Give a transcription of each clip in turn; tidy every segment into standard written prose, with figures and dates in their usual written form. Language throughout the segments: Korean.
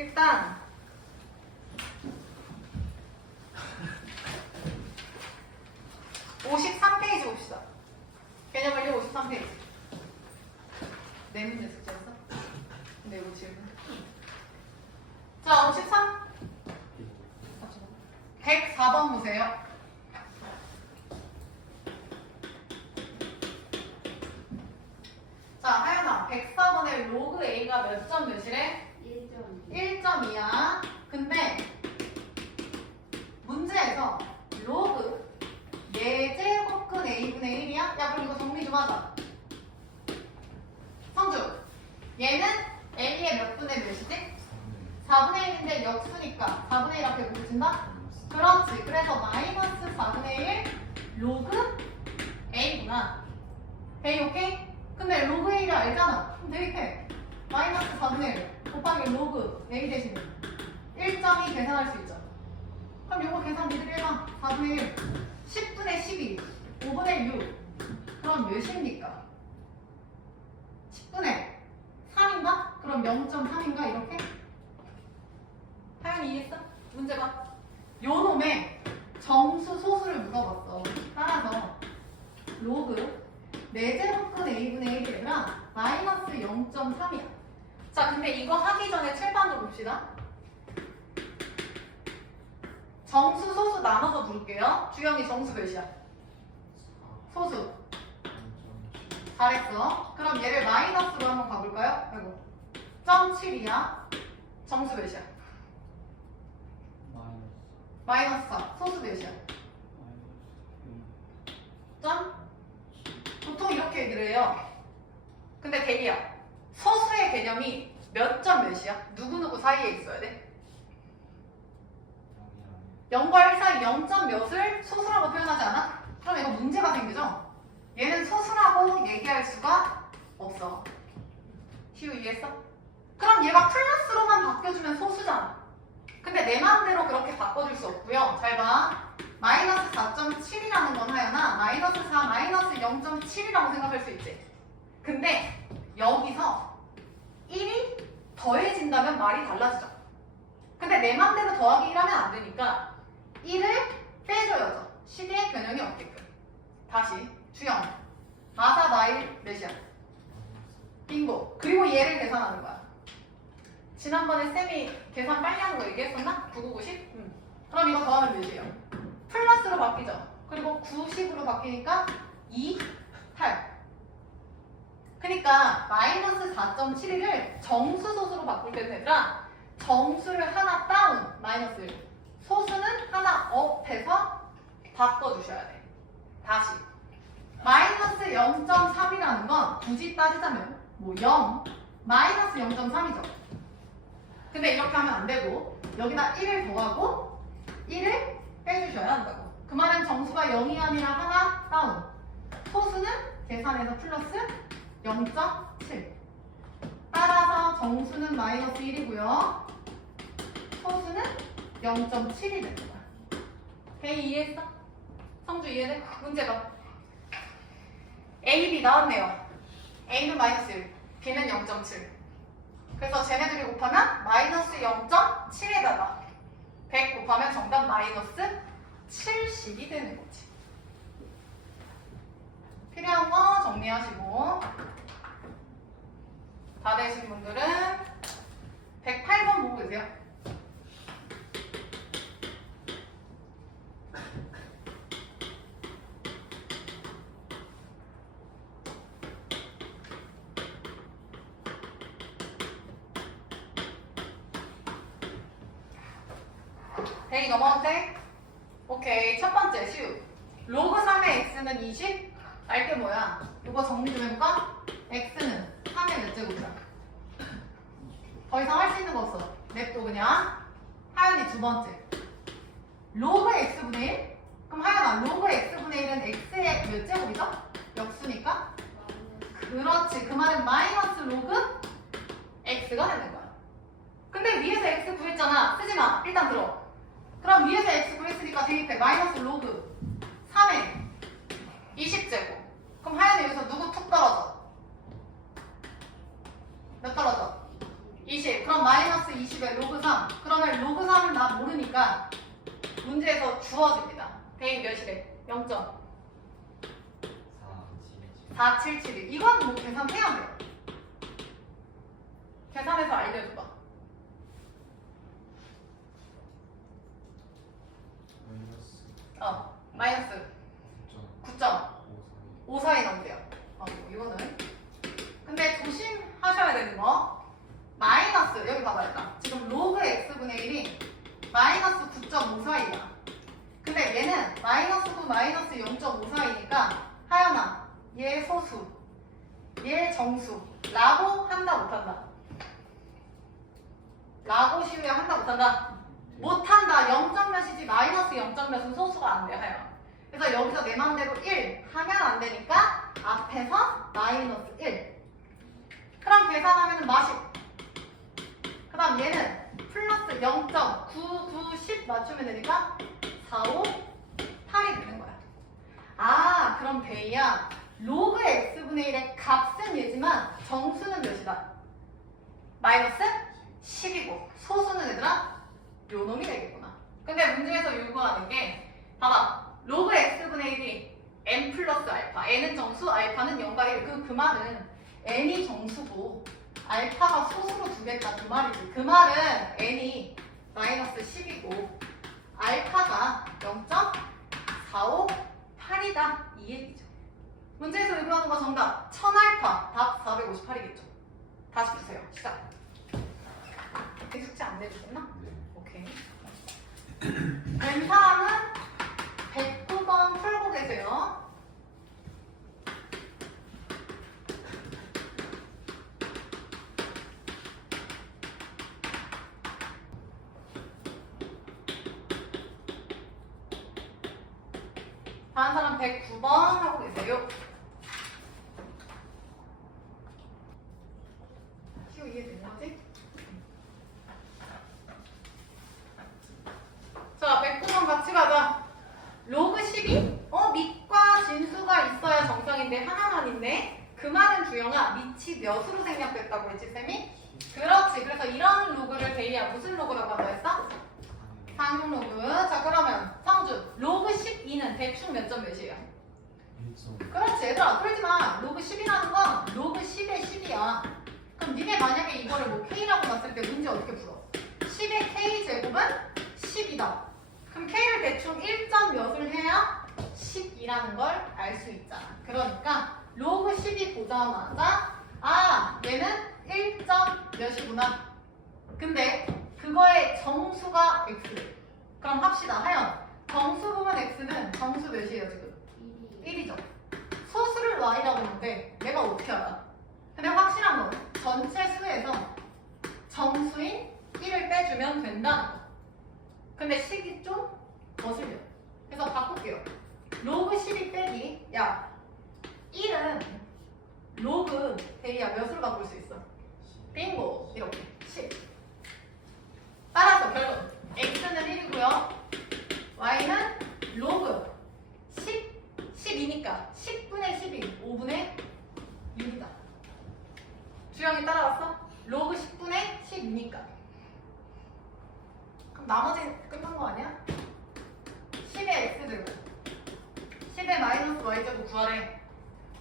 일단 (53페이지) 봅시다. 개념 완료 53페이지. 네 문제 숙제였어? 근데 이거 질문. 자, 53. 104번 보세요. 자, 하연아, 104번에 로그 A가 몇 점 몇이래? 1.2야. 근데 문제에서 로그 4제곱근 A분의 1이야? 야, 그럼 이거 정리 좀 하자. 성주, 얘는 A의 몇 분의 몇이지? 4분의 1인데 역수니까 4분의 1 앞에 뭐 붙인다? 그렇지. 그래서 마이너스 4분의 1 로그 A구나. A 오케이? 근데 로그 A를 알잖아. 그럼 대입해. 마이너스 4분의 1 곱하기 로그 A 대신 1.2 계산할 수 있죠. 그럼 이거 계산 니들이 해봐. 4분의 1 10분의 12 5분의 6 그럼 몇입니까? 10분의 3인가? 그럼 0.3인가? 이렇게? 하연이 이해했어? 문제 봐. 요 놈의 정수 소수를 물어봤어. 따라서 로그 4제곱근 A분의 1이랑 마이너스 0.3이야. 자, 근데 이거 하기 전에 칠판으로 봅시다. 정수 소수 나눠서 부를게요. 주영이 정수 몇이야? 소수. 잘했어. 그럼 얘를 마이너스로 한번 가볼까요? 아이고. 0.7이야. 정수 몇이야? 마이너스 4. 소수 몇이야? 점? 보통 이렇게 얘기를 해요. 근데 대리야. 소수의 개념이 몇 점 몇이야? 누구누구 사이에 있어야 돼? 0과 1 사이 0점 몇을 소수라고 표현하지 않아? 그럼 이거 문제가 생기죠? 얘는 소수라고 얘기할 수가 없어. 시우 이해했어? 그럼 얘가 플러스로만 바뀌어주면 소수잖아. 근데 내 마음대로 그렇게 바꿔줄 수 없고요. 잘 봐. 마이너스 4.7이라는 건 하여나 마이너스 4 마이너스 0.7이라고 생각할 수 있지. 근데 여기서 1이 더해진다면 말이 달라지죠. 근데 내 맘대로 더하기 1 하면 안 되니까 1을 빼줘야죠. 시대의 변형이 없게끔. 다시 주영 마사 마일 몇이야? 빙고. 그리고 얘를 계산하는 거야. 지난번에 쌤이 계산 빨리 하는 거 얘기했었나? 9990? 그럼 이거 더하면 몇이에요? 플러스로 바뀌죠. 그리고 90으로 바뀌니까 2, 8. 그러니까 마이너스 4.71을 정수 소수로 바꿀 때는 얘들아 정수를 하나 다운, 마이너스 1. 소수는 하나 업 해서 바꿔주셔야 돼. 다시. 마이너스 0.3이라는 건 굳이 따지자면 뭐 0, 마이너스 0.3이죠. 근데 이렇게 하면 안 되고 여기다 1을 더하고 1을 빼주셔야 한다고. 그 말은 정수가 0이 아니라 하나 다운. 소수는 계산해서 플러스 0.7. 따라서 정수는 마이너스 1이고요. 소수는 0.7이 되는 거야. A 이해했어? 성주 이해돼? 문제 봐. A, B 나왔네요. A는 마이너스 1, B는 0.7. 그래서 쟤네들이 곱하면 마이너스 0.7에다가 100 곱하면 정답 마이너스 70이 되는 거지. 필요한 거 정리하시고 다 되신 분들은 108번 보고 계세요. 대이 넘어도 돼? 오케이. 첫 번째 시우. 로그 3의 x는 20? 알게 뭐야? 이거 정리 좀 해볼까? x는 3의 몇 제곱이야? 더 이상 할 수 있는 거 없어. 냅둬 그냥. 하연이 두 번째. 로그 x분의 1? 그럼 하연아, 로그 x분의 1은 x의 몇 제곱이죠? 역수니까? 그렇지. 그 말은 마이너스 로그 x가 되는 거야. 근데 위에서 x 구했잖아. 쓰지 마. 일단 들어. 그럼 위에서 x 구했으니까 대입해. 마이너스 로그 3의 20제곱. 그럼 하연이 여기서 누구 툭 떨어져? 몇 떨어져? 20. 그럼 마이너스 20에 로그 4니까 문제에서 주어집니다. 대입 몇이래? 0.4771. 이건 뭐 계산해야 돼요. 계산해서 알려줘봐. 마이너스 9.54이 나오세요. 이거는. 근데 조심하셔야 되는 거. 마이너스, 여기 봐봐, 일단. 지금 로그 x분의 1이 마이너스 9.54이야. 근데 얘는 마이너스 9, 마이너스 0.54이니까, 하연아, 얘 소수, 얘 정수. 라고 한다, 못한다? 라고 시우야 한다, 못한다? 못한다. 0점 몇이지 마이너스 0점 몇은 소수가 안 돼, 하연아. 그래서 여기서 내 맘대로 1 하면 안 되니까 앞에서 마이너스 1. 그럼 계산하면 마시. 그 다음 얘는 플러스 0.9910 맞추면 되니까 4, 5, 8이 되는 거야. 아, 그럼 데이야. 로그 x분의 1의 값은 얘지만 정수는 몇이다? 마이너스 10이고 소수는 얘들아 요 놈이 되겠구나. 근데 문제에서 요구하는 게 봐봐. 로그 x분의 1이 n 플러스 알파. n은 정수, 알파는 0과 1. 그 말은 n이 정수고 알파가 소수로 두겠다 그 말이지. 그 말은 n이 마이너스 10이고 알파가 0.458이다 이 얘기죠. 문제에서 요구하는 거 정답 1000알파. 답 458이겠죠. 다시 주세요. 시작. 숙제 안 내주셨나? 네. 오케이. 된 사람은 109번 풀고 계세요. 다른 사람 109번 하고 계세요. 시우 이해된 거지? 자, 109번 같이 가자. 로그 12? 밑과 진수가 있어야 정상인데 하나만 있네. 그 말은 주영아, 밑이 몇으로 생략됐다고 했지, 쌤이? 그렇지. 그래서 이런 로그를 데이야 무슨 로그라고 한다 했어? 상용 로그. 자, 그러면 성주, 로그 12는 대충 몇 점 몇이에요? 1점. 그렇지. 얘들아, 그러지 마. 로그 10이라는 건 로그 10의 10이야. 그럼 니네 만약에 이거를 뭐 K라고 놨을 때 문제 어떻게 풀어? 10의 K제곱은 10이다. 그럼 K를 대충 1점 몇을 해야 10이라는 걸 알 수 있잖아. 그러니까 로그 10이 보자마자 아, 얘는 1점 몇이구나. 근데 그거의 정수가 X. 그럼 합시다. 하연. 정수 부분 X는 정수 몇이에요 지금? 1이죠. 소수를 Y라고 했는데 내가 어떻게 알아? 근데 확실한 건 전체 수에서 정수인 1을 빼주면 된다는 거. 근데 식이 좀 거슬려. 그래서 바꿀게요. 로그 12 빼기. 야, 1은 로그 대이야 몇으로 바꿀 수 있어? 빙고. 이렇게 10. 따라서 결론. x는 1이고요. y는 로그 12니까 10분의 12, 5분의 6이다. 주영이 따라왔어? 로그 10분의 12니까. 그럼 나머지 끝난 거 아니야? 10의 x제곱 10의 마이너스 y제곱 구하래.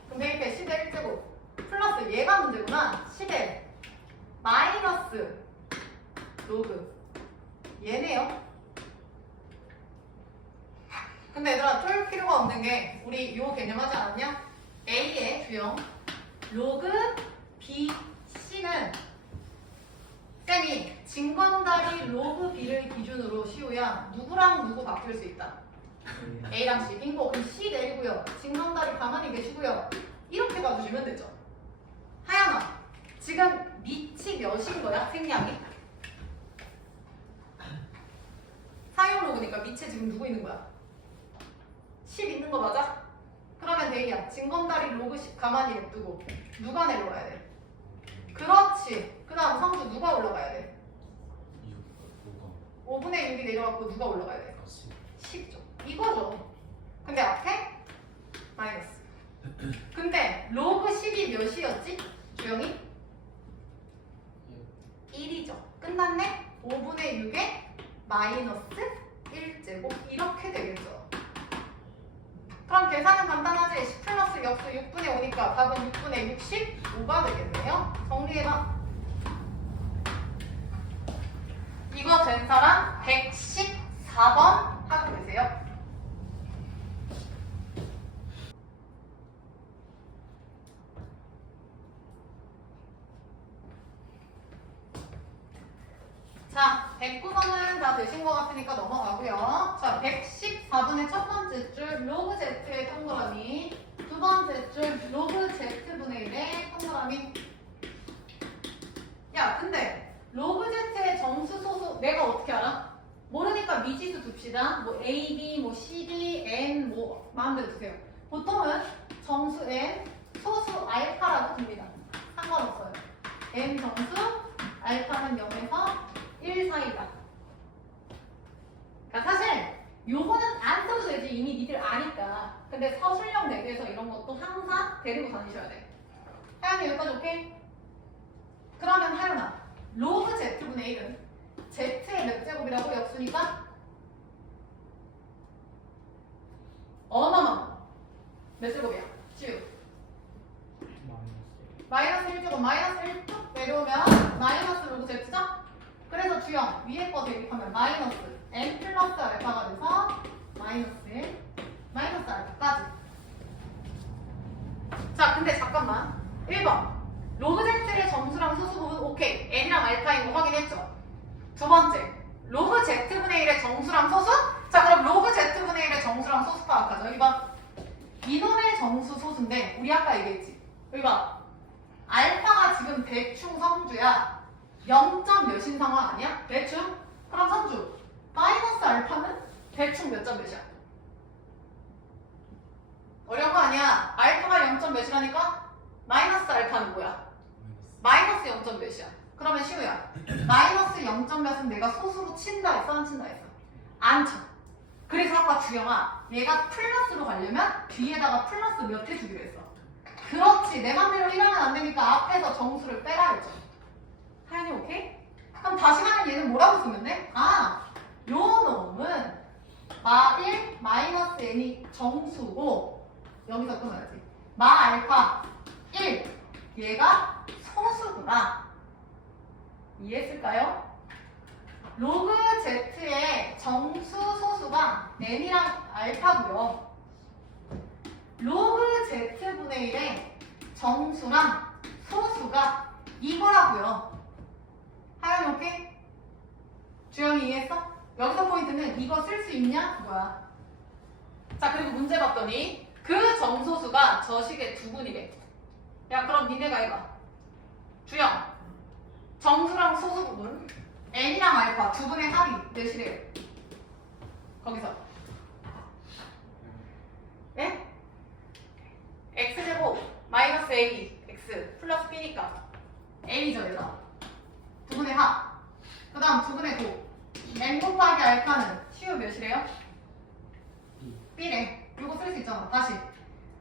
그럼 대입해 10의 1제곱 플러스 얘가 문제구나. 10의 마이너스 로그 얘네요. 근데 얘들아 쫄 필요가 없는 게 우리 요 개념 하지 않았냐? A의 주형 로그 BC는 쌤이 진검다리 로그 B를 기준으로 시우야 누구랑 누구 바뀔 수 있다. A랑 C 빙고. 그럼 C 내리고요. 진검다리 가만히 계시고요. 이렇게 봐주시면 되죠. 하연아 지금 밑이 몇인 거야? 생략이? 사용 로그니까 밑에 지금 누구 있는 거야? 10 있는 거 맞아? 그러면 대이야 진검다리 로그 10 가만히 냅두고 누가 내려가야 돼? 그렇지. 그 다음 성주 누가 올라가야 돼? 5분의 6이 내려갔고 누가 올라가야 돼? 10죠. 이거죠. 근데 앞에 마이너스. 근데 로그 10이 몇이었지? 주영이? 1이죠. 끝났네? 5분의 6에 마이너스 계산은 간단하지? 10 플러스 역수 6분의 5니까 답은 6분의 65가 되겠네요. 정리해봐. 이거 된 사람 114번 하고 계세요. 자, 109번은 다 되신 것 같으니까 넘어가고요. 자, 114분의 첫 번째 줄 로그 Z의 동그라미, 두 번째 줄 로그 Z분의 1의 동그라미. 야, 근데 로그 Z의 정수 소수 내가 어떻게 알아? 모르니까 미지수 둡시다. 뭐 A, B, 뭐 C, D, N 뭐 마음대로 두세요. 보통은 정수 N, 소수 알파라고 둡니다. 상관없어요. N 정수, 알파는 0에서 1 사이다. 그러니까 사실 요거는 안 써도 되지. 이미 니들 아니까. 근데 서술형 대비해서 이런 것도 항상 데리고 다니셔야 돼. 하연이 여기까지 오케이? 그러면 하연아, 로그 Z분의 1은 Z의 몇 제곱이라고 역수니까? 어머머 몇 제곱이야? 지우 마이너스 1제곱 마이너스 1쭉 내려오면 마이너스 로그 Z죠? 그래서 주형 위에 거 대입하면 마이너스 n 플러스 알파가 돼서 마이너스 1 마이너스 알파까지. 자, 근데 잠깐만. 1번 로그 Z의 정수랑 소수 부분 오케이. n이랑 알파인 거 확인했죠? 두 번째 로그 Z분의 1의 정수랑 소수? 자, 그럼 로그 Z분의 1의 정수랑 소수 파악하자. 여기 봐. 이놈의 정수 소수인데 우리 아까 얘기했지. 여기 봐. 알파가 지금 대충 성주야. 0점 몇인 상황 아니야? 대충? 그럼 성주 마이너스 알파는 대충 몇 점 몇이야? 어려운 거 아니야. 알파가 0점 몇이라니까? 마이너스 알파는 뭐야? 마이너스 0점 몇이야? 그러면 시우야, 마이너스 0점 몇은 내가 소수로 친다 했어? 안 친다 했어? 안 쳐. 그래서 아까 주영아, 얘가 플러스로 가려면 뒤에다가 플러스 몇 해주기로 했어. 그렇지. 내 맘대로 이러면 안 되니까 앞에서 정수를 빼라 했죠. 하연이 오케이? 그럼 다시 가면 얘는 뭐라고 쓰면 돼? 아, 요 놈은 마1 마이너스 n이 정수고 여기서 끊어야지. 마 알파 1 얘가 소수구나. 이해했을까요? 로그 Z의 정수 소수가 n이랑 알파고요. 로그 Z분의 1의 정수랑 소수가 이거라고요. 하연이 오케이? 주영이 이해했어? 여기서 포인트는 이거 쓸 수 있냐? 뭐야? 자, 그리고 문제 봤더니 그 정소수가 저식의 두 분이래. 야, 그럼 니네가 해봐. 주영, 정수랑 소수 부분 n이랑 알파 두 분의 합이 몇이래요? 거기서 예? x제곱 마이너스 a x 플러스 b니까 a죠 얘가. 두 분의 합. 그 다음 두 분의 곱. n 곱하기 알파는 시우 몇이래요? b래. 이거 쓸 수 있잖아. 다시.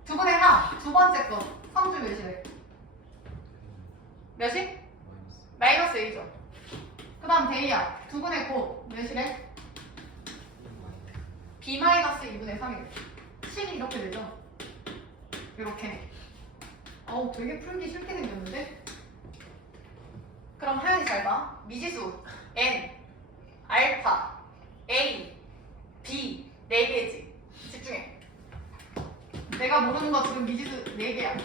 두 분의 합. 두 번째 거. 성주 몇이래? 몇이? 마이너스 a죠. 그 다음 데이야. 두 분의 곱. 몇이래? b 마이너스 2분의 3이래. 식이 이렇게 되죠? 이렇게. 어우, 되게 풀기 쉽게 생겼는데? 그럼 하연이 잘 봐. 미지수 n, 알파, a, b 4개지. 집중해. 내가 모르는 거 지금 미지수 4개야.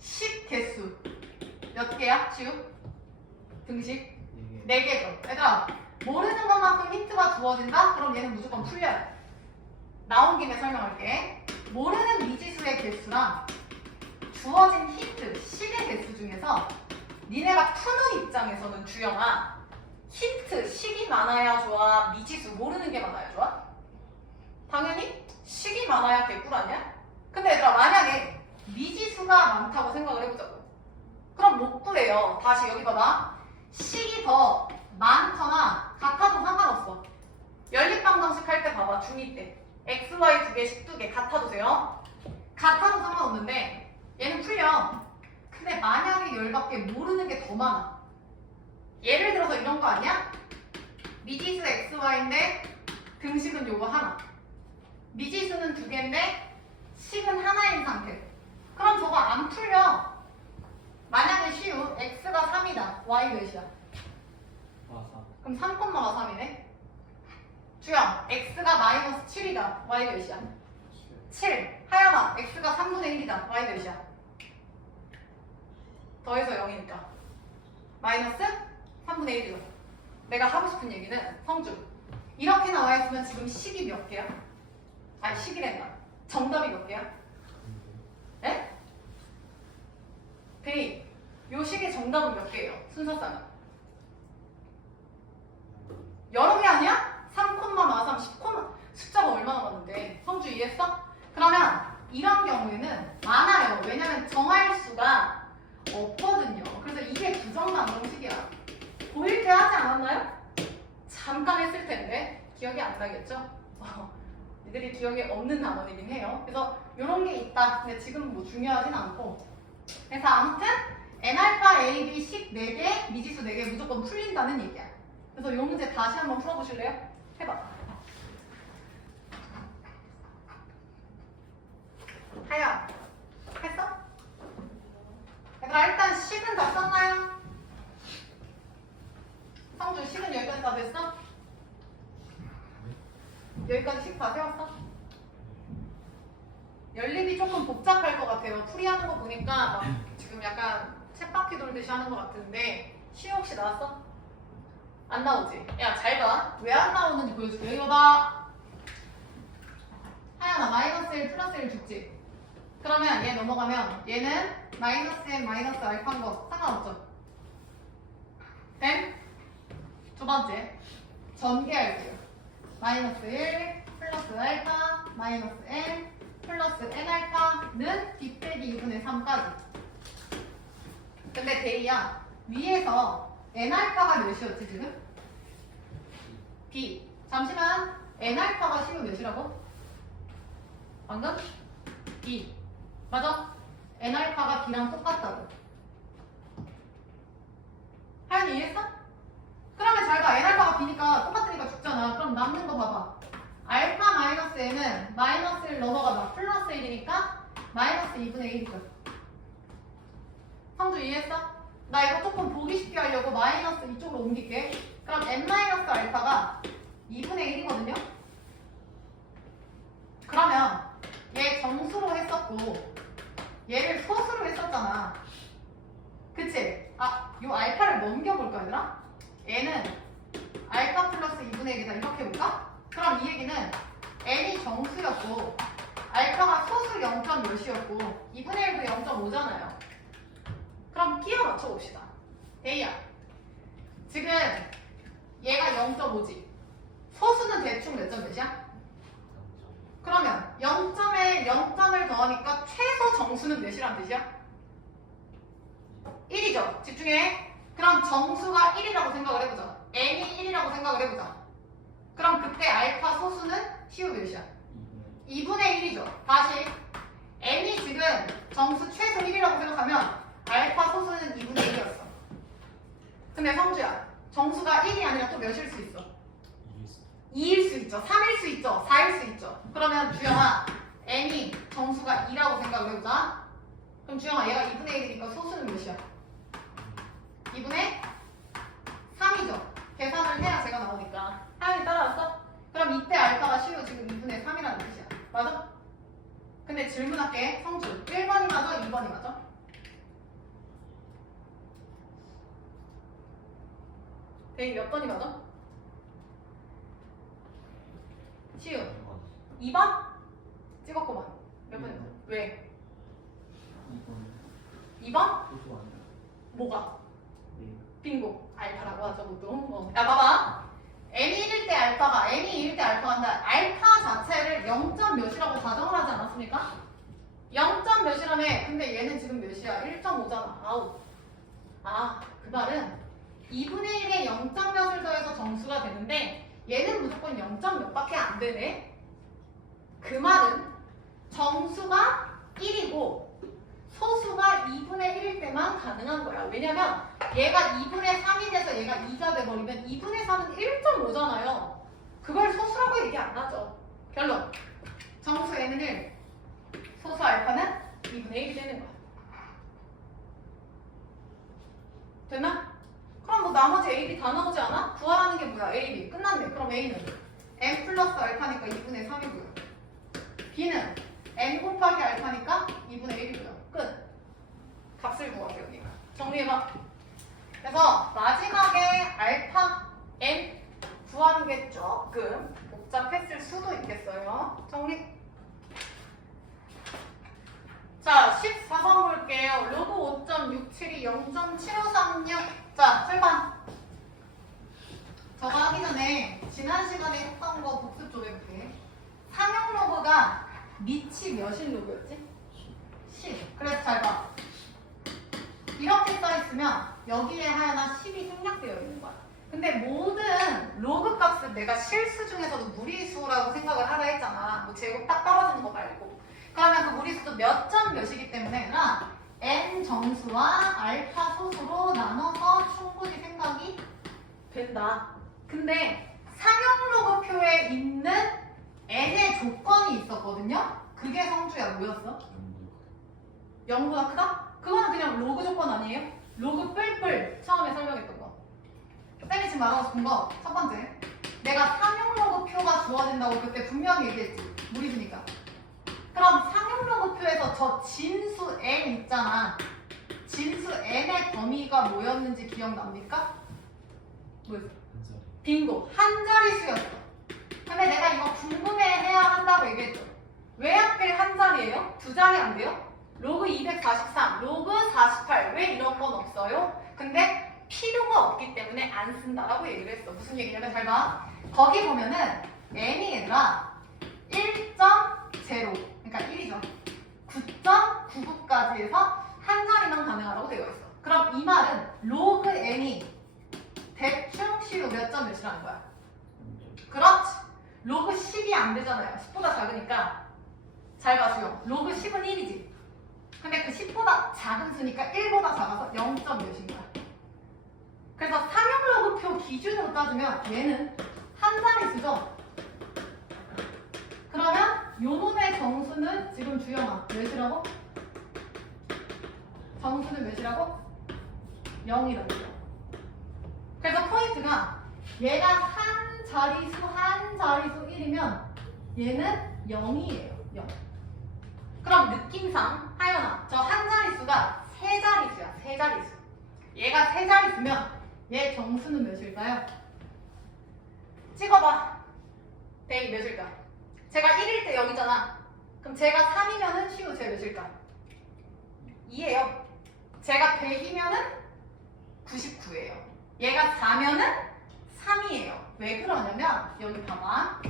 식 개수 몇 개야? 시우? 등식? 4개죠. 얘들아, 모르는 것만큼 힌트가 주어진다? 그럼 얘는 무조건 풀려야 돼. 나온 김에 설명할게. 모르는 미지수의 개수랑 주어진 힌트, 식의 개수 중에서 니네가 푸는 입장에서는 주영아, 힌트, 식이 많아야 좋아? 미지수 모르는 게 많아야 좋아? 당연히 식이 많아야 개꿀 아니야? 근데 얘들아, 만약에 미지수가 많다고 생각을 해보자고. 그럼 못 구해요. 다시 여기 봐봐. 식이 더 많거나 같아도 상관없어. 연립방정식 할 때 봐봐. 중2 때 x, y 두 개, 식 두 개 같아도 돼요. 같아도 상관없는데 얘는 풀려. 근데 만약에 열밖에 모르는 게 더 많아. 예를 들어서 이런 거 아니야? 미지수 x, y인데 등식은 요거 하나. 미지수는 2개인데 식은 하나인 상태. 그럼 저거 안 풀려. 만약에 시우 x가 3이다. y 몇이야? 그럼 3,3이네. 주영 x가 마이너스 7이다. y 몇이야? 7. 하연아 x가 3분의 1이다. y 몇이야? 더해서 0이니까 마이너스 3분의 1이죠. 내가 하고 싶은 얘기는 성주 이렇게 나와있으면 지금 식이 몇 개야? 아니 식이란다. 정답이 몇 개야? 에? 데이 요 식의 정답은 몇 개예요? 순서상은 여러 개 아니야? 3,43 10, 숫자가 얼마나 많은데 성주 이해했어? 그러면 이런 경우에는 많아요. 왜냐면 정할 수가 없거든요. 그래서 이게 부정만 공식이야. 보일 때 하지 않았나요? 잠깐 했을 텐데 기억이 안 나겠죠? 니들이 기억에 없는 단원이긴 해요. 그래서 이런 게 있다. 근데 지금 뭐 중요하진 않고. 그래서 아무튼 N알파 AB 식 4개, 미지수 4개 무조건 풀린다는 얘기야. 그래서 이 문제 다시 한번 풀어보실래요? 해봐. 하야 했어? 얘들아 일단 식은 다 썼나요? 성주 식은 여기까지 다 됐어? 여기까지 식 다 세웠어? 연립이 조금 복잡할 것 같아요. 풀이하는 거 보니까 막 지금 약간 쳇바퀴 돌듯이 하는 것 같은데 시우 혹시 나왔어? 안 나오지? 야 잘 봐. 왜 안 나오는지 보여줄게. 여기 봐봐. 하연아 마이너스 1 플러스 1 죽지? 그러면 얘 넘어가면 얘는 마이너스 n 마이너스 알파인 거 상관없죠? 됨? 두 번째 전개할게요. 마이너스 1 플러스 알파 마이너스 n 플러스 n 알파는 d 빼기 2분의 3까지. 근데 데이야 위에서 n 알파가 몇이었지 지금? b. 잠시만 n 알파가 식은 몇이라고? 방금? b. 맞아? n 알파가 b랑 똑같다고. 하연이 이해했어? 그러면 잘 봐. n 알파가 b니까 똑같으니까 죽잖아. 그럼 남는 거 봐봐. 알파 마이너스 n은 마이너스 1 넘어가다 플러스 1이니까 마이너스 2분의 1이죠. 성주 이해했어? 나 이거 조금 보기 쉽게 하려고 마이너스 이쪽으로 옮길게. 그럼 n 마이너스 알파가 2분의 1이거든요? 그러면 얘 정수로 했었고 얘를 소수로 했었잖아. 그치? 아, 요 알파를 넘겨볼까 얘들아? 얘는 알파 플러스 2분의 1이다 이렇게 해볼까? 그럼 이 얘기는 n이 정수였고 알파가 소수 0. 몇이었고 2분의 1도 0.5잖아요. 그럼 끼워 맞춰봅시다. 데이야 지금 얘가 0.5지. 소수는 대충 몇 점 몇이야? 그러면 0점에 0점을 더하니까 최소 정수는 몇이란 뜻이야? 1이죠. 집중해. 그럼 정수가 1이라고 생각을 해보자. n이 1이라고 생각을 해보자. 그럼 그때 알파 소수는 시우 몇이야? 2분의 1이죠. 다시 n이 지금 정수 최소 1이라고 생각하면 알파 소수는 2분의 1이었어. 근데 성주야 정수가 1이 아니라 또 몇일 수 있어? 2일 수 있죠. 3일 수 있죠. 4일 수 있죠. 그러면 주영아 n이 정수가 2라고 생각을 해보자. 그럼 주영아 얘가 2분의 1이니까 소수는 몇이야? 2분의 3이죠. 계산을 해야 제가 나오니까. 하연이 따라왔어? 그럼 이때 알파가 시우 지금 2분의 3이라는 뜻이야. 맞아? 근데 질문할게. 성주 1번이 맞아? 2번이 맞아? 데이 몇 번이 맞아? 시우 2번? 찍었구만. 몇 번이야? 왜? 2번? 뭐가? 빙고. 알파라고 하죠 보통. 야 봐봐. n이 1일 때 알파가 n이 2일 때 알파가 한다. 알파 자체를 0. 몇이라고 가정을 하지 않았습니까? 0. 몇이라며. 근데 얘는 지금 몇이야? 1.5잖아. 아우. 아, 그 말은 2분의 1에 0. 몇을 더해서 정수가 되는데 얘는 무조건 0. 몇밖에 안 되네. 그 말은 정수가 1이고 소수가 2분의 1일 때만 가능한 거야. 왜냐면 얘가 2분의 3이 돼서 얘가 2가 돼버리면 2분의 3은 1.5잖아요. 그걸 소수라고 얘기 안 하죠. 결론. b는 n 곱하기 알파니까 2분의 1이고요. 끝. 값을 구하세요. 여기가. 정리해봐. 그래서 마지막에 알파 n 구하는 게 조금 복잡했을 수도 있겠어요. 정리. 자, 14번 볼게요. 로그 5.672 0.7536. 자, 출발. 저거 하기 전에 지난 시간에 했던 거 복습 좀 해볼게. 상용 로그가 밑이 몇인 로그였지? 10. 그래서 잘 봐. 이렇게 써있으면 여기에 하나 10이 생략되어 있는 거야. 근데 모든 로그 값은 내가 실수 중에서도 무리수라고 생각을 하라 했잖아. 뭐 제곱 딱 떨어지는 거 말고. 그러면 그 무리수도 몇 점 몇이기 때문에 얘들아 n 정수와 알파 소수로 나눠서 충분히 생각이 된다. 근데 상용 로그표에 있는 n의 조건이 있었거든요. 그게 성주야 뭐였어? 0보다 크다? 그거는 그냥 로그 조건 아니에요? 로그 뿔뿔 처음에 설명했던 거. 쌤이 지금 말하고 싶은 거 첫 번째, 내가 상용 로그표가 주어진다고 그때 분명히 얘기했지. 무리수니까. 그럼 상용 로그표에서 저 진수 n 있잖아. 진수 n의 범위가 뭐였는지 기억납니까? 뭐였어? 빙고. 한 자릿수였어. 근데 내가 이거 궁금해해야 한다고 얘기했죠. 왜 하필 한 자리예요? 두 자리 안 돼요? 로그 243, 로그 48. 왜 이런 건 없어요? 근데 필요가 없기 때문에 안 쓴다라고 얘기를 했어. 무슨 얘기냐면 잘 봐. 거기 보면은 n이 얘들아 1.0, 그러니까 1이죠. 9.99까지 해서 한 자리만 가능하다고 되어 있어. 그럼 이 말은 로그 n이 대충 시로 몇 점 몇이라는 거야? 그렇지. 로그 10이 안 되잖아요. 10보다 작으니까. 잘 봐, 수영. 로그 10은 1이지. 근데 그 10보다 작은 수니까 1보다 작아서 0. 몇인 거야. 그래서 상용 로그표 기준으로 따지면 얘는 한 자릿수죠. 그러면 요 놈의 정수는 지금 주영아 몇이라고? 정수는 몇이라고? 0이라고. 그래서 포인트가 얘가 한 자릿수 1이면 얘는 0이에요. 0. 그럼 느낌상 하연아 저 한 자릿수가 세 자릿수야. 세 자릿수. 얘가 세 자릿수면 얘 정수는 몇일까요? 찍어봐. 대이 몇일까? 제가 1일 때 0이잖아. 그럼 제가 3이면은 시우 제 몇일까? 2예요. 제가 100이면은 99예요. 얘가 4면은 3이에요. 왜 그러냐면 여기 봐봐.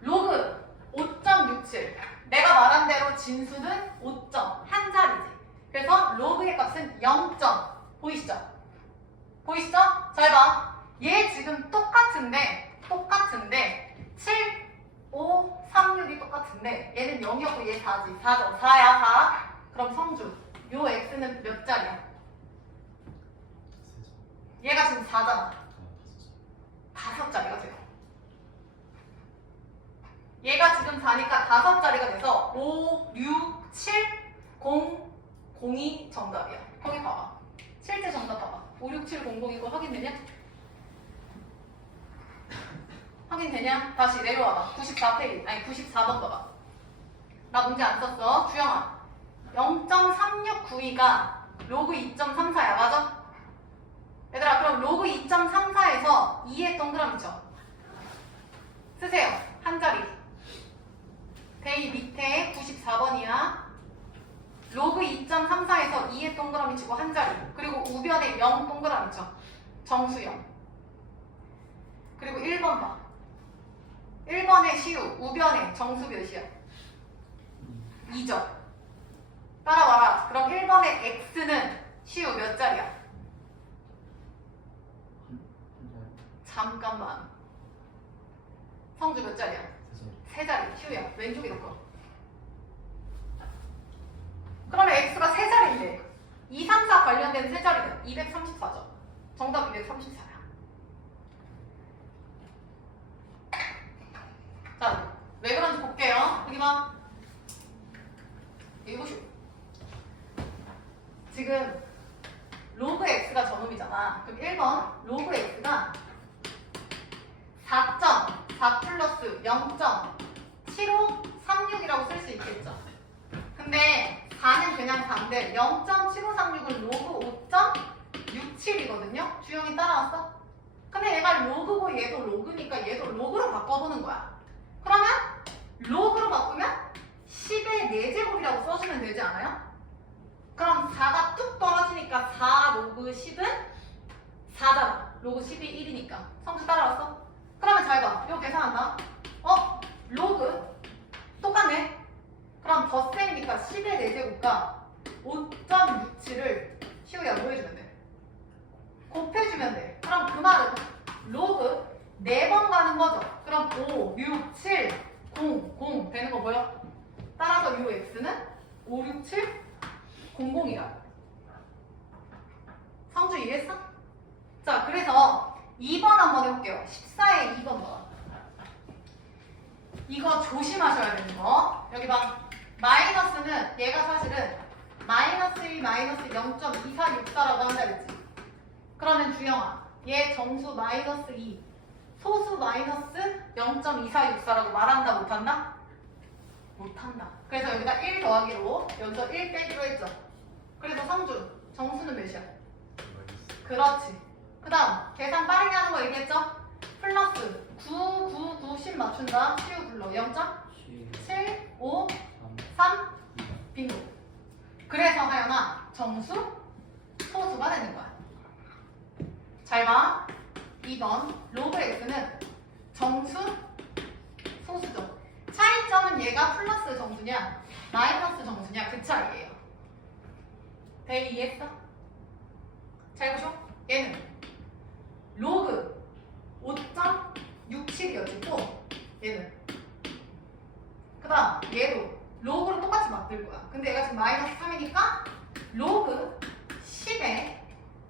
로그 5.67. 내가 말한 대로 진수는 5점 한 자리지. 그래서 로그의 값은 0. 보이시죠? 보이시죠? 잘 봐. 얘 지금 똑같은데 7, 5, 3, 6이 똑같은데 얘는 0이었고 얘 4지. 4죠. 4야 4. 그럼 성주. 요 x는 몇 자리야? 얘가 지금 4잖아. 5자리가 돼요. 얘가 지금 4니까 5자리가 돼서 5, 6, 7, 0, 0이 정답이야. 거기 봐봐. 실제 정답 봐봐. 5, 6, 7, 0, 0 이거 확인되냐? 확인되냐? 다시 내려와봐. 94페이지. 아니 94번 봐봐. 나 문제 안 썼어. 주영아. 0.3692가 로그 2.34야. 맞아? 얘들아 그럼 로그 2.34에서 2의 동그라미 쳐. 쓰세요. 한 자리. 대이 밑에 94번이야. 로그 2.34에서 2의 동그라미 치고 한 자리. 그리고 우변에 0 동그라미 쳐. 정수형. 그리고 1번 봐. 1번에 시우, 우변에 정수 몇이야? 2점. 따라와라. 그럼 1번의 x는 시우 몇 자리야? 잠깐만. 성주 몇 자리야? 세 자리. 시우야. 왼쪽이 너 거. 그러면 x가 세 자리인데 2, 3, 4 관련된 세 자리는 234죠. 정답 234야. 자, 왜 그런지 볼게요. 여기 봐. 여기 보시오. 지금 로그 x가 저놈이잖아. 그럼 1번 로그 x가 4.4 플러스 0.75 7536이라고 쓸 수 있겠죠. 근데 4는 그냥 4인데 0.7536은 로그 5.67이거든요. 주영이 따라왔어? 근데 얘가 로그고 얘도 로그니까 얘도 로그로 바꿔보는 거야. 그러면 로그로 바꾸면 10의 4제곱이라고 써주면 되지 않아요? 그럼 4가 뚝 떨어지니까 4 로그 10은 4잖아. 로그 10이 1이니까. 성주 따라왔어? 그러면 잘 봐. 이거 계산한다. 로그 똑같네. 그럼 덧셈이니까 10의 4제곱과 5.67을 시우야 뭐 해주면 돼? 곱해주면 돼. 그럼 그 말은 로그 4번 가는 거죠. 그럼 5, 6, 7, 0, 0 되는 거 뭐야? 따라서 요 x는 5, 6, 7, 00이야. 성주 이해했어? 자, 그래서 2번 한번 해볼게요. 14에 2번 봐. 이거 조심하셔야 되는 거. 여기 봐. 마이너스는 얘가 사실은 마이너스 1, 마이너스 0.2464라고 한다 그랬지. 그러면 주영아, 얘 정수 마이너스 2, 소수 마이너스 0.2464라고 말한다 못한다? 못한다. 그래서 여기다 1 더하기로 여기서 1 빼기로 했죠. 그래서 성준, 정수는 몇이야? 그렇지. 그 다음 계산 빠르게 하는 거 얘기했죠? 플러스 9, 9, 9, 10 맞춘다. 시우 불러. 0.7, 5, 3, 빙고. 그래서 하연아, 정수, 소수가 되는 거야. 잘 봐. 2번 로그 x는 정수, 소수죠. 차이점은 얘가 플러스 정수냐 마이너스 정수냐 그 차이예요. 대 이해했어? 잘 보셔. 얘는 로그 5.67이었지 또 얘는. 그 다음 얘도 로그로 똑같이 맞들 거야. 근데 얘가 지금 마이너스 3이니까 로그 10에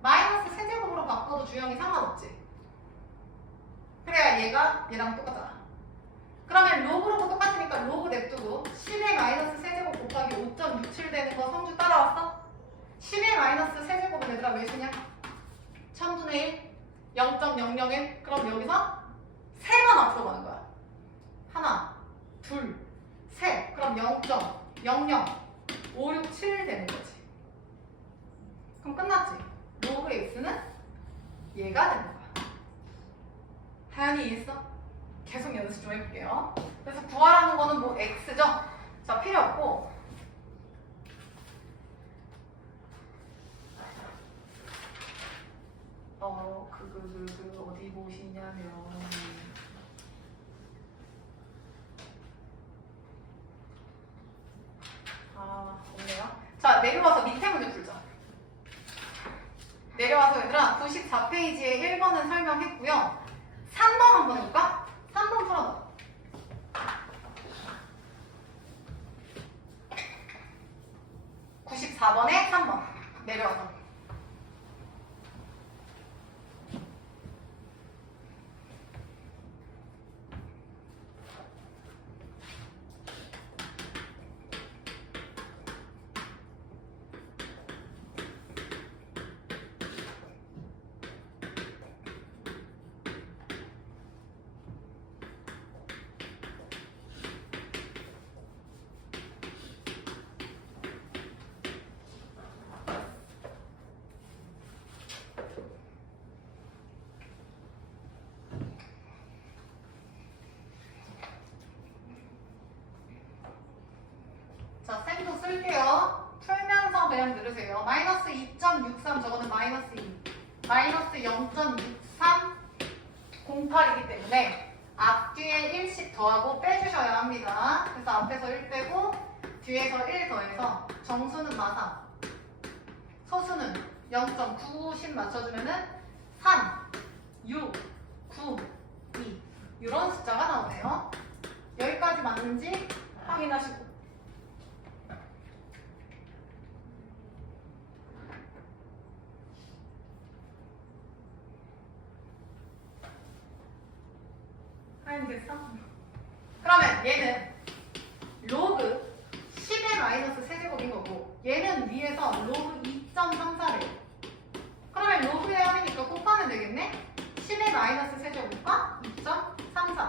마이너스 세제곱으로 바꿔도 주형이 상관없지. 그래야 얘가 얘랑 똑같잖아. 그러면 로그로도 똑같으니까 로그 냅두고 10의 마이너스 세제곱 곱하기 5.67 되는 거 성주 따라왔어? 10의 마이너스 세제곱은 얘들아 몇이냐? 1000분의 1, 0.001. 그럼 여기서 3번 앞으로 가는 거야. 하나, 둘, 셋. 그럼 0.005667 되는 거지. 그럼 끝났지? 로그 x는 얘가 되는 거야. 하연이 이해했어? 계속 연습 좀 해볼게요. 그래서 구하라는 거는 뭐 x죠? 자, 필요 없고 어디 보시냐면 없네요. 자, 내려와서 밑에 문제 풀자. 내려와서 얘들아 94페이지에 1번은 설명했고요. 3번 한번 해볼까? 3번 풀어봐. 94번에 3번 내려와서. 자, 쌤도 쓸게요. 풀면서 그냥 들으세요. 마이너스 2.63 저거는 마이너스 2. 마이너스 0.63 08이기 때문에 앞뒤에 1씩 더하고 빼주셔야 합니다. 그래서 앞에서 1 빼고 뒤에서 1 더해서 정수는 마사, 소수는 0.990 맞춰주면은 3, 6, 9, 2 이런 숫자가 나오네요. 여기까지 맞는지 확인하시고. 됐어? 그러면 얘는 로그 10의 마이너스 세제곱인 거고 얘는 위에서 로그 2.34래요. 그러면 로그의 합이니까 곱하면 되겠네? 10의 마이너스 세제곱과 2.34.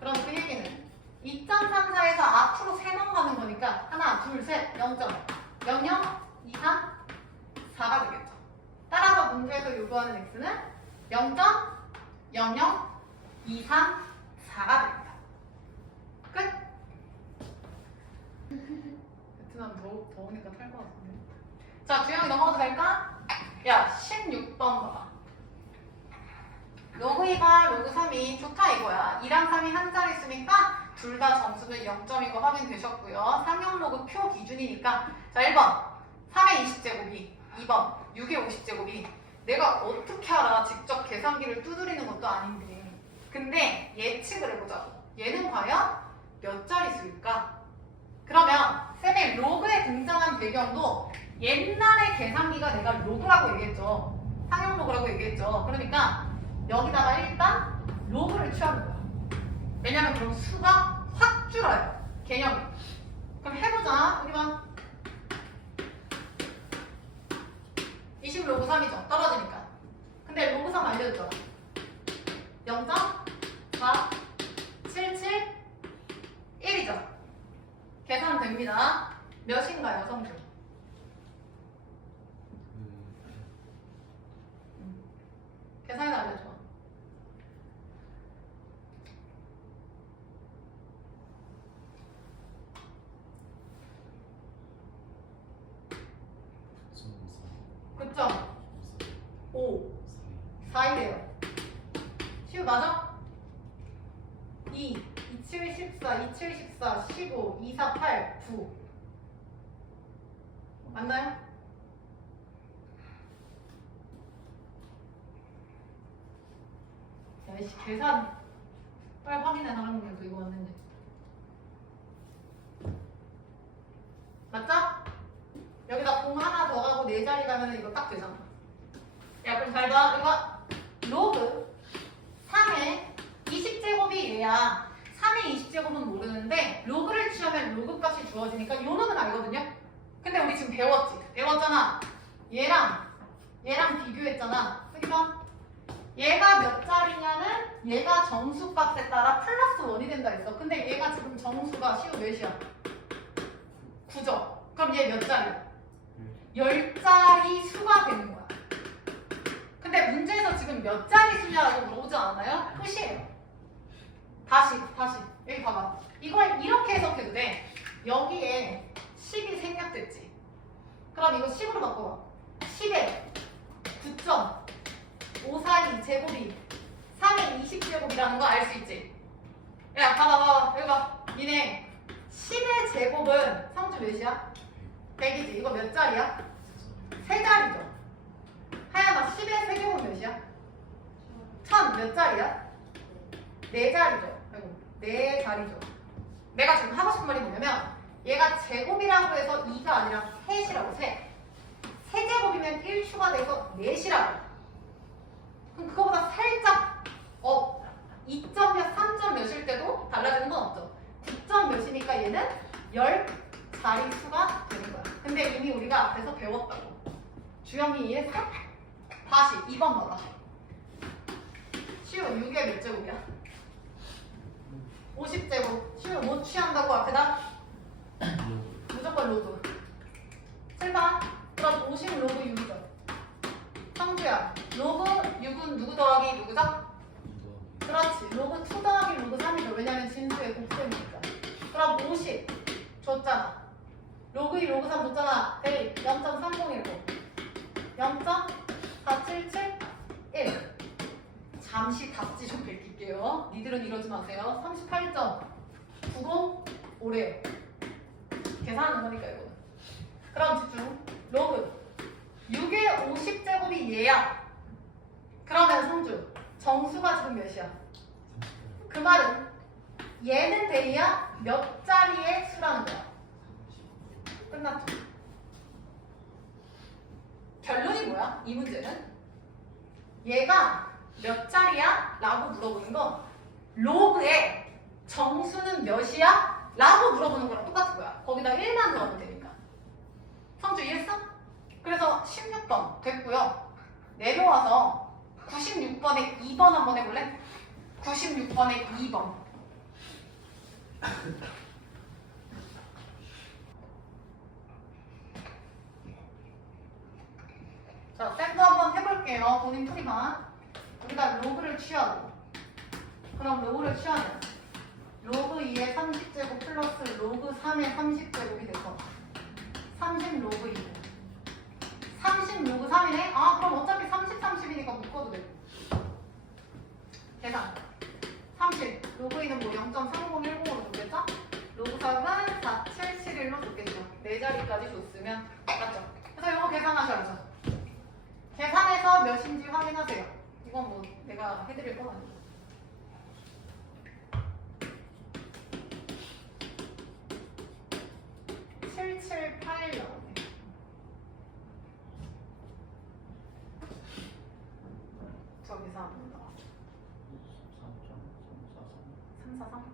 그럼 그 얘기는 2.34에서 앞으로 3번 가는 거니까 하나, 둘, 셋, 0.0023 4가 되겠죠. 따라서 문제에서 요구하는 x는 0.0023 4가 됩니다. 끝? 베트남 더우니까 탈 것 같은데. 자, 주영이 넘어가도 될까? 야, 16번 봐봐. 로그 2가 로그 3이 좋다 이거야. 2랑 3이 한 자리 있으니까 둘 다 점수는 0점인 거 확인되셨고요. 상용 로그 표 기준이니까. 자, 1번 3의 20제곱이 2번 6의 50제곱이 내가 어떻게 알아? 직접 계산기를 두드리는 것도 아닌데. 근데 예측을 해보자고. 얘는 과연 몇 자릿수일까? 그러면 쌤의 로그에 등장한 배경도 옛날에 계산기가 내가 로그라고 얘기했죠. 상용 로그라고 얘기했죠. 그러니까 여기다가 일단 로그를 취하는 거야. 왜냐면 그럼 수가 확 줄어요. 개념이. 그럼 해보자. 우리 봐. 20 로그 3이죠. 떨어지니까. 근데 로그 3 알려줬잖아. 0.477 계산됩니다. 몇인가요, 성주? 계산해서 알려줘. 그쵸? 5 4이래요. 시우 맞아? 2 27 14 27 14 15 24 8 9 맞나요? 야이씨 계산 빨리 확인해 나가는 게 이거 맞는지. 맞죠? 여기다 공 하나 더 가고 4자리 가면 이거 딱 되잖아. 야 그럼 잘 봐. 이거 로그 3의 20제곱이 얘야. 3의 20제곱은 모르는데 로그를 취하면 로그 값이 주어지니까 요 놈은 알거든요. 근데 우리 지금 배웠잖아. 얘랑 비교했잖아. 여기 봐. 얘가 몇 자리냐는 얘가 정수값에 따라 플러스 1이 된다 했어. 근데 얘가 지금 정수가 시우 몇이야? 9죠. 그럼 얘 몇 자리야? 10자리 수가 되는 거야. 근데 문제에서 지금 몇 자리 수냐라고 물어보지 않았나요? 끝이에요. 다시 여기 봐봐. 이걸 이렇게 해석해도 돼. 여기에 10이 생략됐지. 그럼 이거 10으로 바꿔봐. 10에 9.542 제곱이 3의 20제곱이라는 거 알 수 있지? 야 봐봐 여기 봐. 니네 10의 제곱은 성주 몇이야? 100이지. 이거 몇 자리야? 3자리죠. 하연아 10의 세제곱은 몇이야? 1000 몇 자리야? 4자리죠. 아이고 4자리죠. 내가 지금 하고 싶은 말이 뭐냐면 얘가 제곱이라고 해서 2가 아니라 셋이라고. 세제곱이면 1 추가돼서 4이라고. 그럼 그거보다 살짝 2점 몇 3점 몇일 때도 달라지는 건 없죠. 9점 몇이니까 얘는 10자리 수가 되는 거야. 근데 이미 우리가 앞에서 배웠다고. 주영이 이해했어? 다시 2번 봐봐. 시우 6의 몇 제곱이야? 50제곱. 시우 뭐 취한다고 앞에다? 무조건 로그. 7번. 그럼 50 로그 6이죠. 성주야. 로그 6은 누구 더하기 누구죠? 그렇지. 로그 2 더하기 로그 3이죠. 왜냐면 진수의 곱셈이니까. 그럼 50 줬잖아. 로그 2 로그 3 줬잖아. 대입 0.3019 0.4771. 잠시 답지 좀 베낄게요. 니들은 이러지 마세요. 38.905래요. 계산하는 거니까 이거는. 그럼 집중. 로그 6의 50제곱이 얘야. 그러면 성주 정수가 지금 몇이야? 그 말은 얘는 대이야 몇 자리의 수라는 거야. 끝났죠. 결론이 뭐야? 이 문제는 얘가 몇 자리야? 라고 물어보는 건 로그의 정수는 몇이야? 라고 물어보는 거랑 똑같은 거야. 거기다 1만 넣으면 되니까. 성주 이해했어? 그래서 16번 됐고요. 내려와서 96번에 2번 한번 해볼래? 96번에 2번. 자, 쌤도 한번 해볼게요. 본인 풀이만. 우리가 로그를 취하고. 그럼 로그를 취하면 로그 2의 30제곱 플러스 로그 3의 30제곱이 돼서 30 로그 2. 30 로그 3이네? 아, 그럼 어차피 30, 30이니까 묶어도 돼. 계산. 30. 로그 2는 뭐 0.3010으로 줬겠죠? 로그 3은 4771로 줬겠죠. 4자리까지 줬으면. 맞죠? 그래서 이거 계산하셔야죠. 계산해서 몇인지 확인하세요. 이건 뭐 내가 해드릴 건 아니고. 778 나오네. 저 계산 안 나와. 343?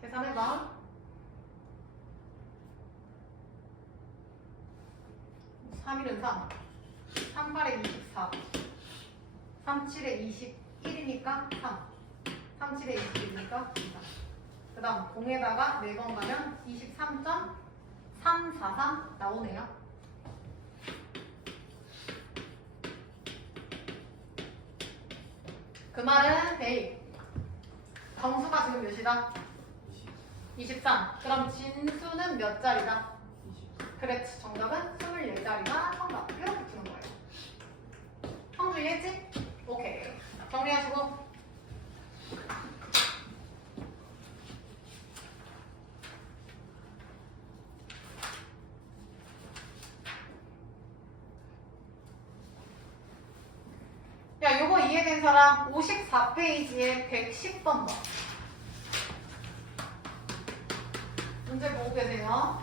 계산해봐. 3일은 3, 38에 24, 37에 21이니까 3, 37에 21이니까 2, 3. 그 다음 공에다가 4번 가면 23.343 나오네요. 그 말은 베이 정수가 지금 몇이다? 23. 그럼 진수는 몇 자리다? 그렇지. 정답은 24자리가 정답. 이렇게 푸는 거예요. 형주 이해했지? 오케이. 정리하시고. 야, 요거 이해된 사람 54페이지에 110번 봐. 문제 보고 계세요.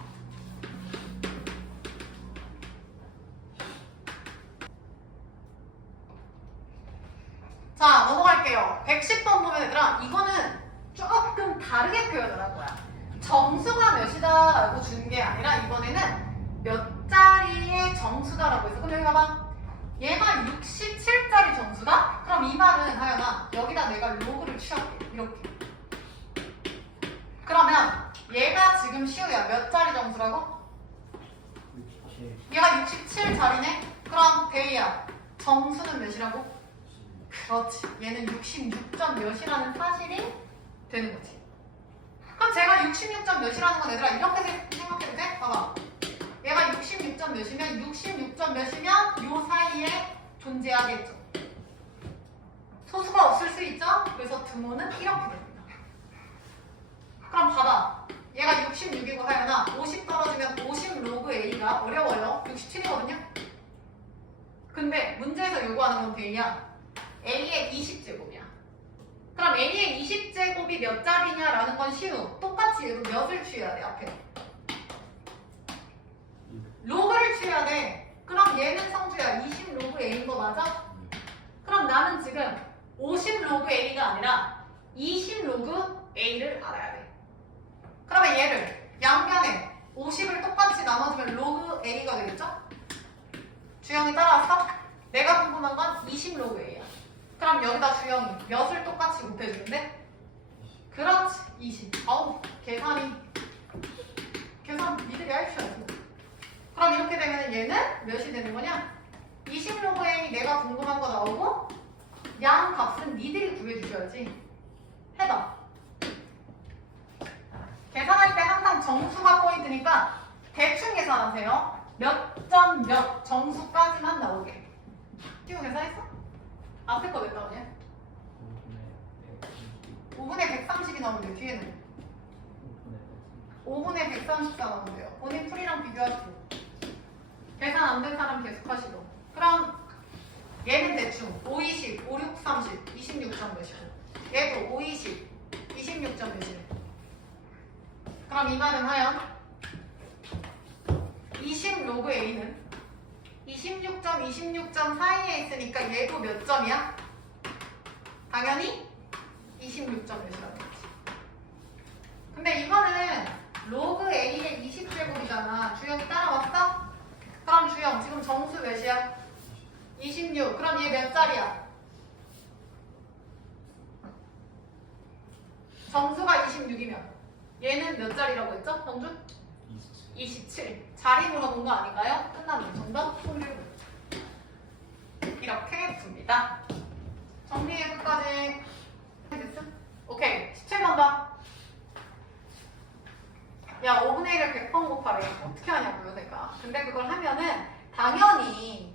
자, 넘어갈게요. 110번 보면 얘들아, 이거는 조금 다르게 표현을 한 거야. 정수가 몇이다 라고 준 게 아니라 이번에는 몇 자리의 정수다라고 해서. 그럼 여기 봐봐. 얘가 67자리 정수다? 그럼 이 말은 하연아, 여기다 내가 로그를 취할게. 이렇게. 그러면 얘가 지금 시우야. 몇 자리 정수라고? 얘가 67자리네? 그럼 데이야. 정수는 몇이라고? 그렇지. 얘는 66점 몇이라는 사실이 되는 거지. 그럼 제가 66점 몇이라는 건 얘들아 이렇게 생각해도 돼? 봐봐. 얘가 66점 몇이면 66점 몇이면 요 사이에 존재하겠죠. 소수가 없을 수 있죠? 그래서 등호는 이렇게 됩니다. 그럼 봐봐. 얘가 66이고 하연아 50 떨어지면 50 로그 A가 어려워요. 67이거든요. 근데 문제에서 요구하는 건 A야. A의 20제곱이야. 그럼 A의 20제곱이 몇 자리냐라는 건 쉬우. 똑같이 얘도 몇을 취해야 돼, 앞에. 로그를 취해야 돼. 그럼 얘는 성주야. 20 로그 A인 거 맞아? 그럼 나는 지금 50 로그 A가 아니라 20 로그 A를 알아야 돼. 그러면 얘를 양변에 50을 똑같이 나눠주면 로그 A가 되겠죠? 주영이 따라왔어? 내가 궁금한 건 20 로그 A야. 그럼 여기다 주영이 몇을 똑같이 곱해주는데? 그렇지, 20. 어우, 계산 니들이 해주셔야지. 그럼 이렇게 되면 얘는 몇이 되는 거냐? 20 로그 A 내가 궁금한 거 나오고 양 값은 니들이 구해주셔야지. 해봐. 계산할 때 항상 정수가 포인트니까 대충 계산하세요. 몇 점 몇 정수까지만 나오게. 띄우 계산했어? 앞에 거 몇 나오냐? 5분의 130이 나오는데 뒤에는 5분의 134 나오는데요. 본인 풀이랑 비교하시고 계산 안 된 사람 계속하시고. 그럼 얘는 대충 5, 20, 5, 6, 30, 26점 몇이고 얘도 5, 20, 26점 몇이래. 그럼 이 말은 하연 20 로그 A는 26점, 26점 사이에 있으니까 얘도 몇 점이야? 당연히 26점 몇이라고 했지. 근데 이거는 로그 A의 20제곱이잖아. 주영이 따라왔어? 그럼 주영 지금 정수 몇이야? 26. 그럼 얘 몇 자리야? 정수가 26이면 얘는 몇 자리라고 했죠? 정주? 27. 자리 물어본 거 아닌가요? 끝났네. 정답 손일부. 이렇게 둡니다. 정리해 끝까지. 됐어? 오케이. 17번 봐. 야, 5분의 1을 100번 곱하래. 어떻게 하냐고요, 내가. 근데 그걸 하면은 당연히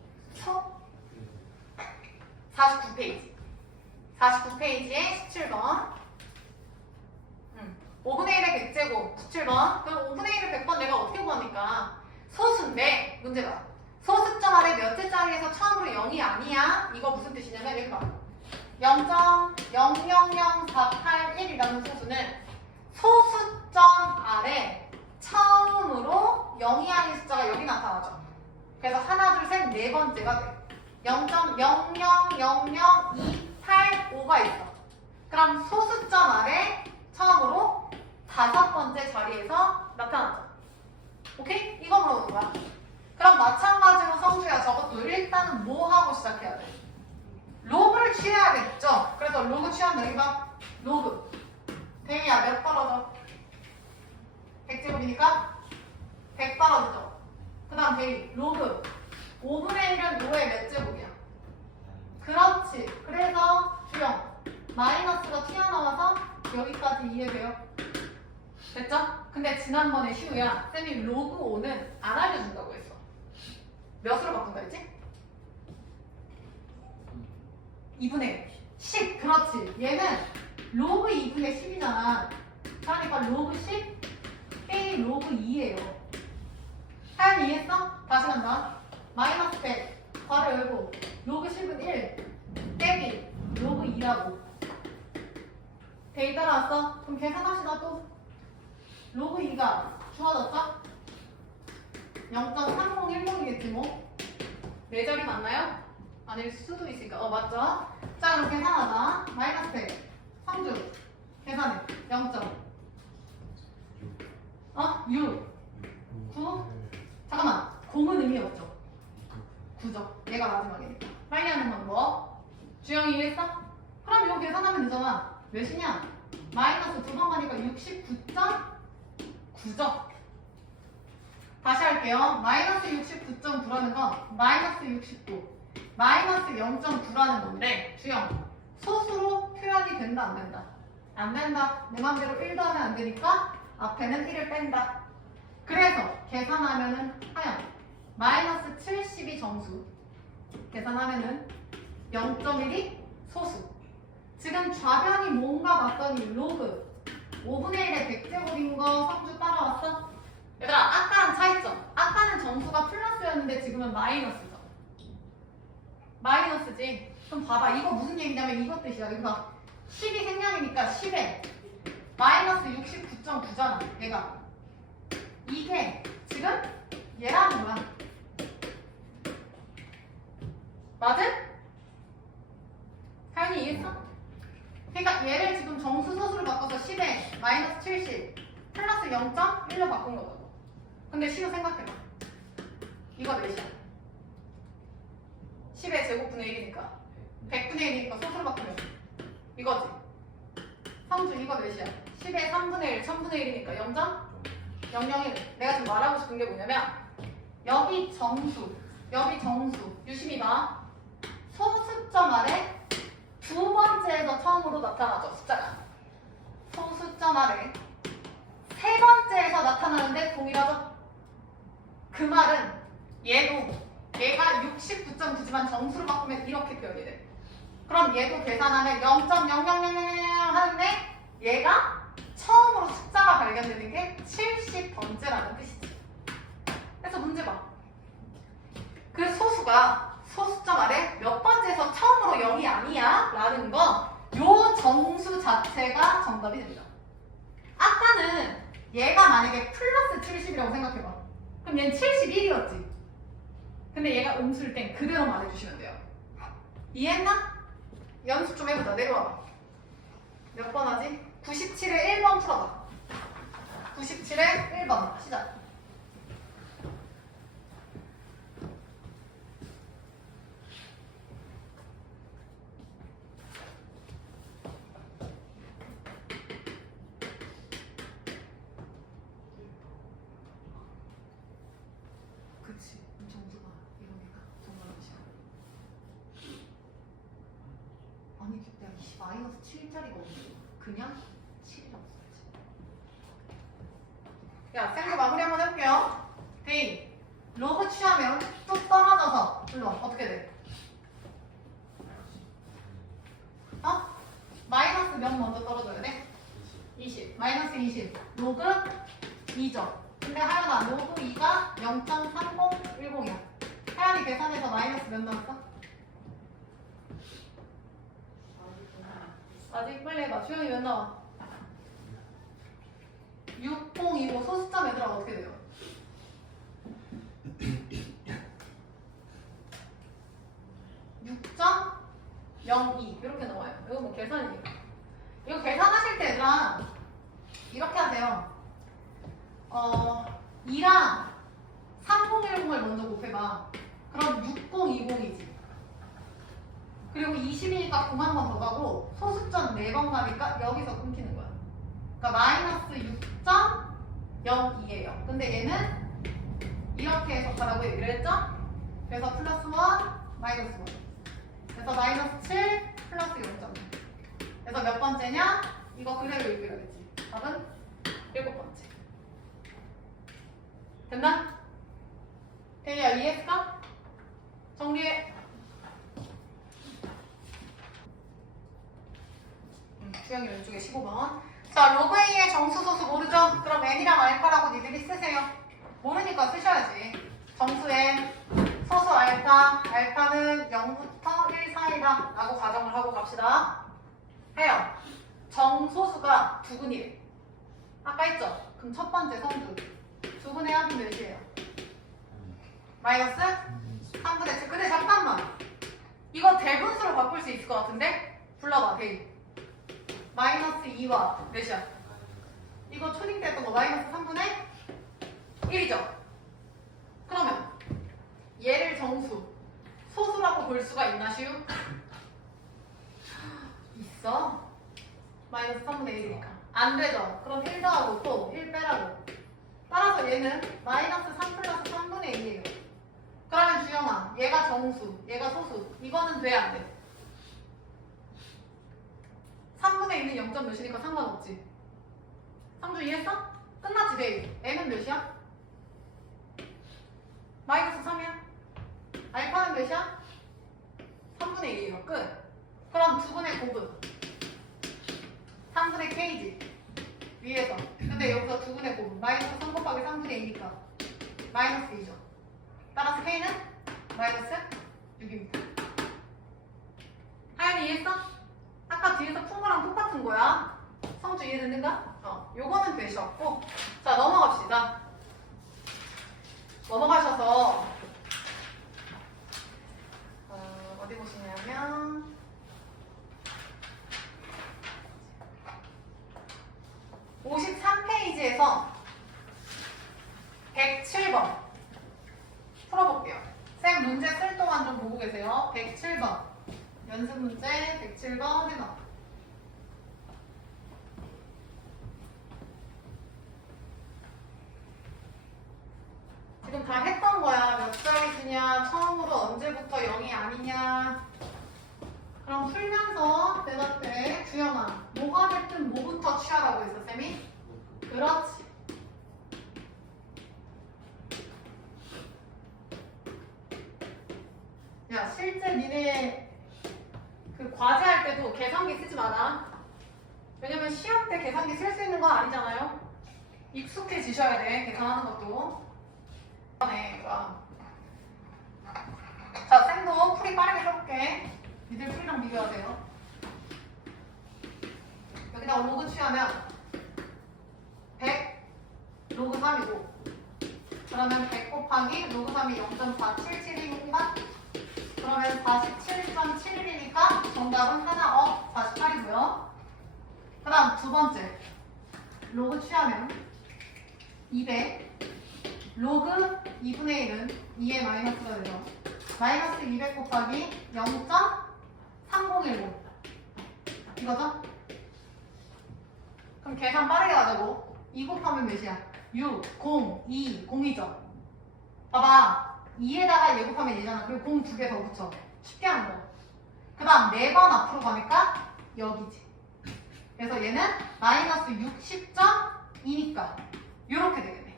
49페이지. 49페이지에 17번. 5분의 1의 100제곱 17번. 그럼 5분의 1을 100번 내가 어떻게 구합니까? 소수인데 문제가 소수점 아래 몇째 자리에서 처음으로 0이 아니야. 이거 무슨 뜻이냐면 여기 봐. 0.000481이라는 소수는 소수점 아래 처음으로 0이 아닌 숫자가 여기 나타나죠. 그래서 하나, 둘, 셋, 네 번째가 돼. 0.000285가 있어. 그럼 소수점 아래 처음으로 5번째 자리에서 나타나죠. 오케이? 이거 물어보는 거야. 그럼 마찬가지로 성주야, 저것도 일단은 뭐 하고 시작해야 돼? 로그를 취해야겠죠? 그래서 로그 취하면 여기 봐. 로그. 대미야, 몇 떨어져? 100제곱이니까 100 떨어지죠? 그 다음 대미, 로그. 5분의 1은 5의 몇 제곱이야? 그렇지. 그래서 주영, 마이너스가 튀어나와서 여기까지 이해돼요? 됐죠? 근데 지난번에 시우야, 쌤이 로그 5는 안 알려준다고 했어. 몇으로 바꾼다 했지? 2분의 10. 그렇지. 얘는 로그 2분의 10이잖아. 그러니까 로그 10 빼기 로그 2예요. 하연이 이해했어? 다시 간다. 마이너스 100. 괄호 열고. 로그 10은 1 빼기 로그 2라고. 데이 따라왔어? 그럼 계산합시다 또. 로그 2가 주어졌어? 0.3010이겠지 뭐. 네 자리 맞나요? 아닐 수도 있으니까. 맞죠? 자, 그럼 계산하자. 마이너스 100 성주 계산해. 0. 6 9 잠깐만. 0은 의미 없죠? 9죠. 얘가 마지막이니까. 빨리 하는 방법. 주영이 이해했어? 그럼 이거 계산하면 되잖아. 몇이냐? 마이너스 2번 가니까 69.9죠. 다시 할게요. 마이너스 69.9라는 건 마이너스 69 마이너스 0.9라는 건데 주영, 소수로 표현이 된다 안 된다? 안 된다. 내 맘대로 1도 하면 안 되니까 앞에는 1을 뺀다. 그래서 계산하면은 하연 마이너스 70이 정수, 계산하면은 0.1이 소수. 지금 좌변이 뭔가 봤더니 로그 5분의 1의 100제곱인 거 성주 따라왔어? 얘들아, 아까랑 차이점. 아까는 정수가 플러스였는데 지금은 마이너스죠. 마이너스지. 그럼 봐봐. 이거 무슨 얘기냐면 이것 뜻이야. 여기 봐. 10이 생략이니까 10에 마이너스 69.9잖아. 얘가. 이게 지금 얘라는 거야. 맞음? 하연이 이해했어? 그러니까 얘를 지금 정수 소수를 바꿔서 10에 마이너스 70 플러스 0.1로 바꾼 거거든. 근데 시우 생각해봐. 이거 몇이야? 10의 제곱분의 1이니까 100분의 1이니까 소수로 바꾸면 이거지. 성주 이거 몇이야? 10의 3분의 1, 1000분의 1이니까 0.001. 내가 지금 말하고 싶은 게 뭐냐면 여기 정수, 여기 정수. 유심히 봐. 소수점 아래 두 번째에서 처음으로 나타나죠. 숫자가. 소수점 아래 세 번째에서 나타나는데 동일하죠? 그 말은 얘가 69.9지만 정수로 바꾸면 이렇게 표현이 돼. 그럼 얘도 계산하면 0.0000 하는데 얘가 처음으로 숫자가 발견되는 게 70번째라는 뜻이지. 그래서 문제 봐. 그 소수가 소수점 아래 몇 번째에서 처음으로 0이 아니야? 라는 건 요 정수 자체가 정답이 됩니다. 아까는 얘가 만약에 플러스 70이라고 생각해봐. 그럼 얘는 71이었지. 근데 얘가 음수일 땐 그대로 말해주시면 돼요. 이해했나? 연습 좀 해보자. 내려와봐. 몇 번 하지? 97에 1번 풀어봐. 97에 1번 시작. 아니 야 마이너스 7짜리가 없네. 그냥 7이라고 써야지. 야 쌤도 마무리 한번 해볼게요. 데이 로그 취하면 뚝 떨어져서 일로 와. 어떻게 돼? 어? 마이너스 몇 먼저 떨어져야 돼? 20. 마이너스 20. 로그 2죠. 근데 하연아 로그 2가 0.3010이야. 하연이 계산해서 마이너스 몇 나왔어? 아직 빨리 해봐. 주영이 몇 나와? 6025 소수점 얘들아 어떻게 돼요? 6.02 이렇게 나와요. 이거 뭐 계산이니까. 이거 계산하실 때 얘들아 이렇게 하세요. 2랑 3010을 먼저 곱해봐. 그럼 6020이지. 그리고 20이니까 9만 번 더 가고 소수점 4번 가니까 여기서 끊기는 거야. 그러니까 마이너스 6.02예요. 근데 얘는 이렇게 해석하라고 얘기를 했죠? 그래서 플러스 1, 마이너스 1. 그래서 마이너스 7 플러스 0.2. 그래서 몇 번째냐? 이거 그대로 읽으려겠지. 답은 7번째. 됐나? 대리야 이해했어? 정리해. 주영이 왼쪽에 15번. 자, 로그 A의 정수소수 모르죠? 그럼 n이랑 알파라고 니들이 쓰세요. 모르니까 쓰셔야지. 정수 n, 소수 알파, 알파는 0부터 1 사이다 라고 가정을 하고 갑시다. 해요. 정소수가 두근이래. 아까 했죠? 그럼 첫 번째 성두. 두근의 합은 몇이에요? 마이너스 3분의 7. 근데 잠깐만. 이거 대분수로 바꿀 수 있을 것 같은데? 불러봐, 데이. 마이너스 2와 몇이야? 이거 초딩 때 했던 거 마이너스 3분의 1이죠? 그러면 얘를 정수, 소수라고 볼 수가 있나 시우? 있어. 마이너스 3분의 1이니까. 안 되죠? 그럼 1 더하고 또 1 빼라고. 따라서 얘는 마이너스 3 플러스 3분의 1이에요. 그러면 주영아, 얘가 정수, 얘가 소수. 이거는 돼, 안 돼? 3분의 1은 0. 몇이니까 상관없지. 상주 이해했어? 끝났지, 데이. n은 몇이야? 마이너스 3이야. 알파는 몇이야? 3분의 1이에요. 끝. 그럼 두분의 곱은 3분의 k지. 위에서. 근데 여기서 두분의 곱은 마이너스 3 곱하기 3분의 2니까 마이너스 2죠. 따라서 k는 마이너스 6입니다. 하연이 이해했어? 아까 뒤에서 푼 거랑 똑같은 거야. 성주 이해됐는가? 요거는 되셨고. 자, 넘어갑시다. 넘어가셔서 어디 보시냐면 53페이지에서 107번 풀어볼게요. 쌤 문제 쓸 동안 좀 보고 계세요. 107번 연습 문제 107번 해봐. 지금 다 했던 거야. 몇 자리수냐, 처음으로 언제부터 0이 아니냐. 그럼 풀면서 대답해. 주영아, 뭐가 됐든 뭐부터 취하라고 했어, 쌤이? 그렇지. 야, 실제 니네 그 과제할 때도 계산기 쓰지 마라. 왜냐면 시험 때 계산기 쓸 수 있는 건 아니잖아요. 익숙해지셔야 돼, 계산하는 것도. 네, 자, 쌤도 풀이 빠르게 해볼게. 니들 풀이랑 비교하세요. 여기다가 로그 취하면 100 로그 3이고, 그러면 100 곱하기 로그 3이 0.477이니까 그러면 47.71이니까 정답은 하나 업 48이고요. 그 다음 두 번째 로그 취하면 200 로그 2분의 1은 2의 마이너스가 되죠. 마이너스 200 곱하기 0.3010 이거죠? 그럼 계산 빠르게 하자고. 2 곱하면 몇이야? 6, 0, 2, 0이죠. 봐봐. 2에다가 얘 곱하면 얘잖아. 그리고 0 두 개 더 붙여. 쉽게 하는 거. 그 그 다음 4번 앞으로 가니까 여기지. 그래서 얘는 마이너스 60.2니까 이렇게 되겠네.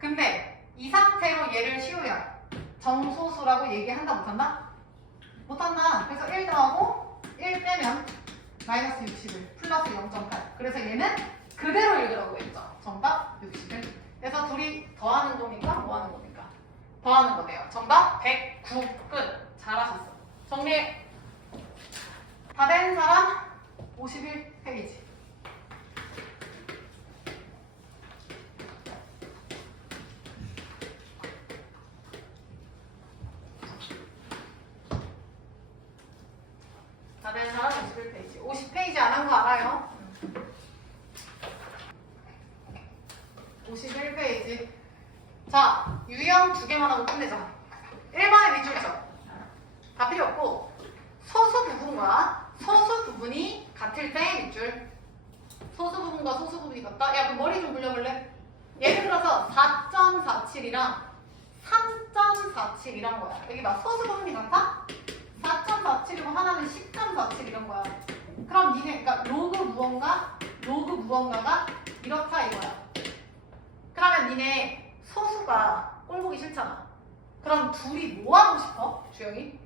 근데 이 상태로 얘를 시우야 정소수라고 얘기한다 못한다? 못한다. 그래서 1 더하고 1 빼면 마이너스 61 플러스 0.8. 그래서 얘는 그대로 읽으라고 했죠. 정답 61. 그래서 둘이 더하는 겁니까? 뭐 하는 겁니까? 더하는 거네요. 정답 109. 끝. 잘하셨어. 정리해. 다 된 사람 51페이지. 다 된 사람 51페이지. 50페이지 안 한 거 알아요? 51페이지. 자, 유형 2개만 하고 끝내자. 1번의 밑줄죠. 다 필요 없고 소수 부분과 소수 부분이 같을 때 밑줄. 소수 부분과 소수 부분이 같다? 야, 그럼 머리 좀 굴려볼래? 예를 들어서 4.47이랑 3.47이란 거야. 여기 봐. 소수 부분이 같아? 4.47이고 하나는 10.47 이런 거야. 그럼 니네, 그러니까 로그 무언가가 이렇다 이거야. 그러면 니네 소수가 꼴 보기 싫잖아. 그럼 둘이 뭐 하고 싶어? 주영이?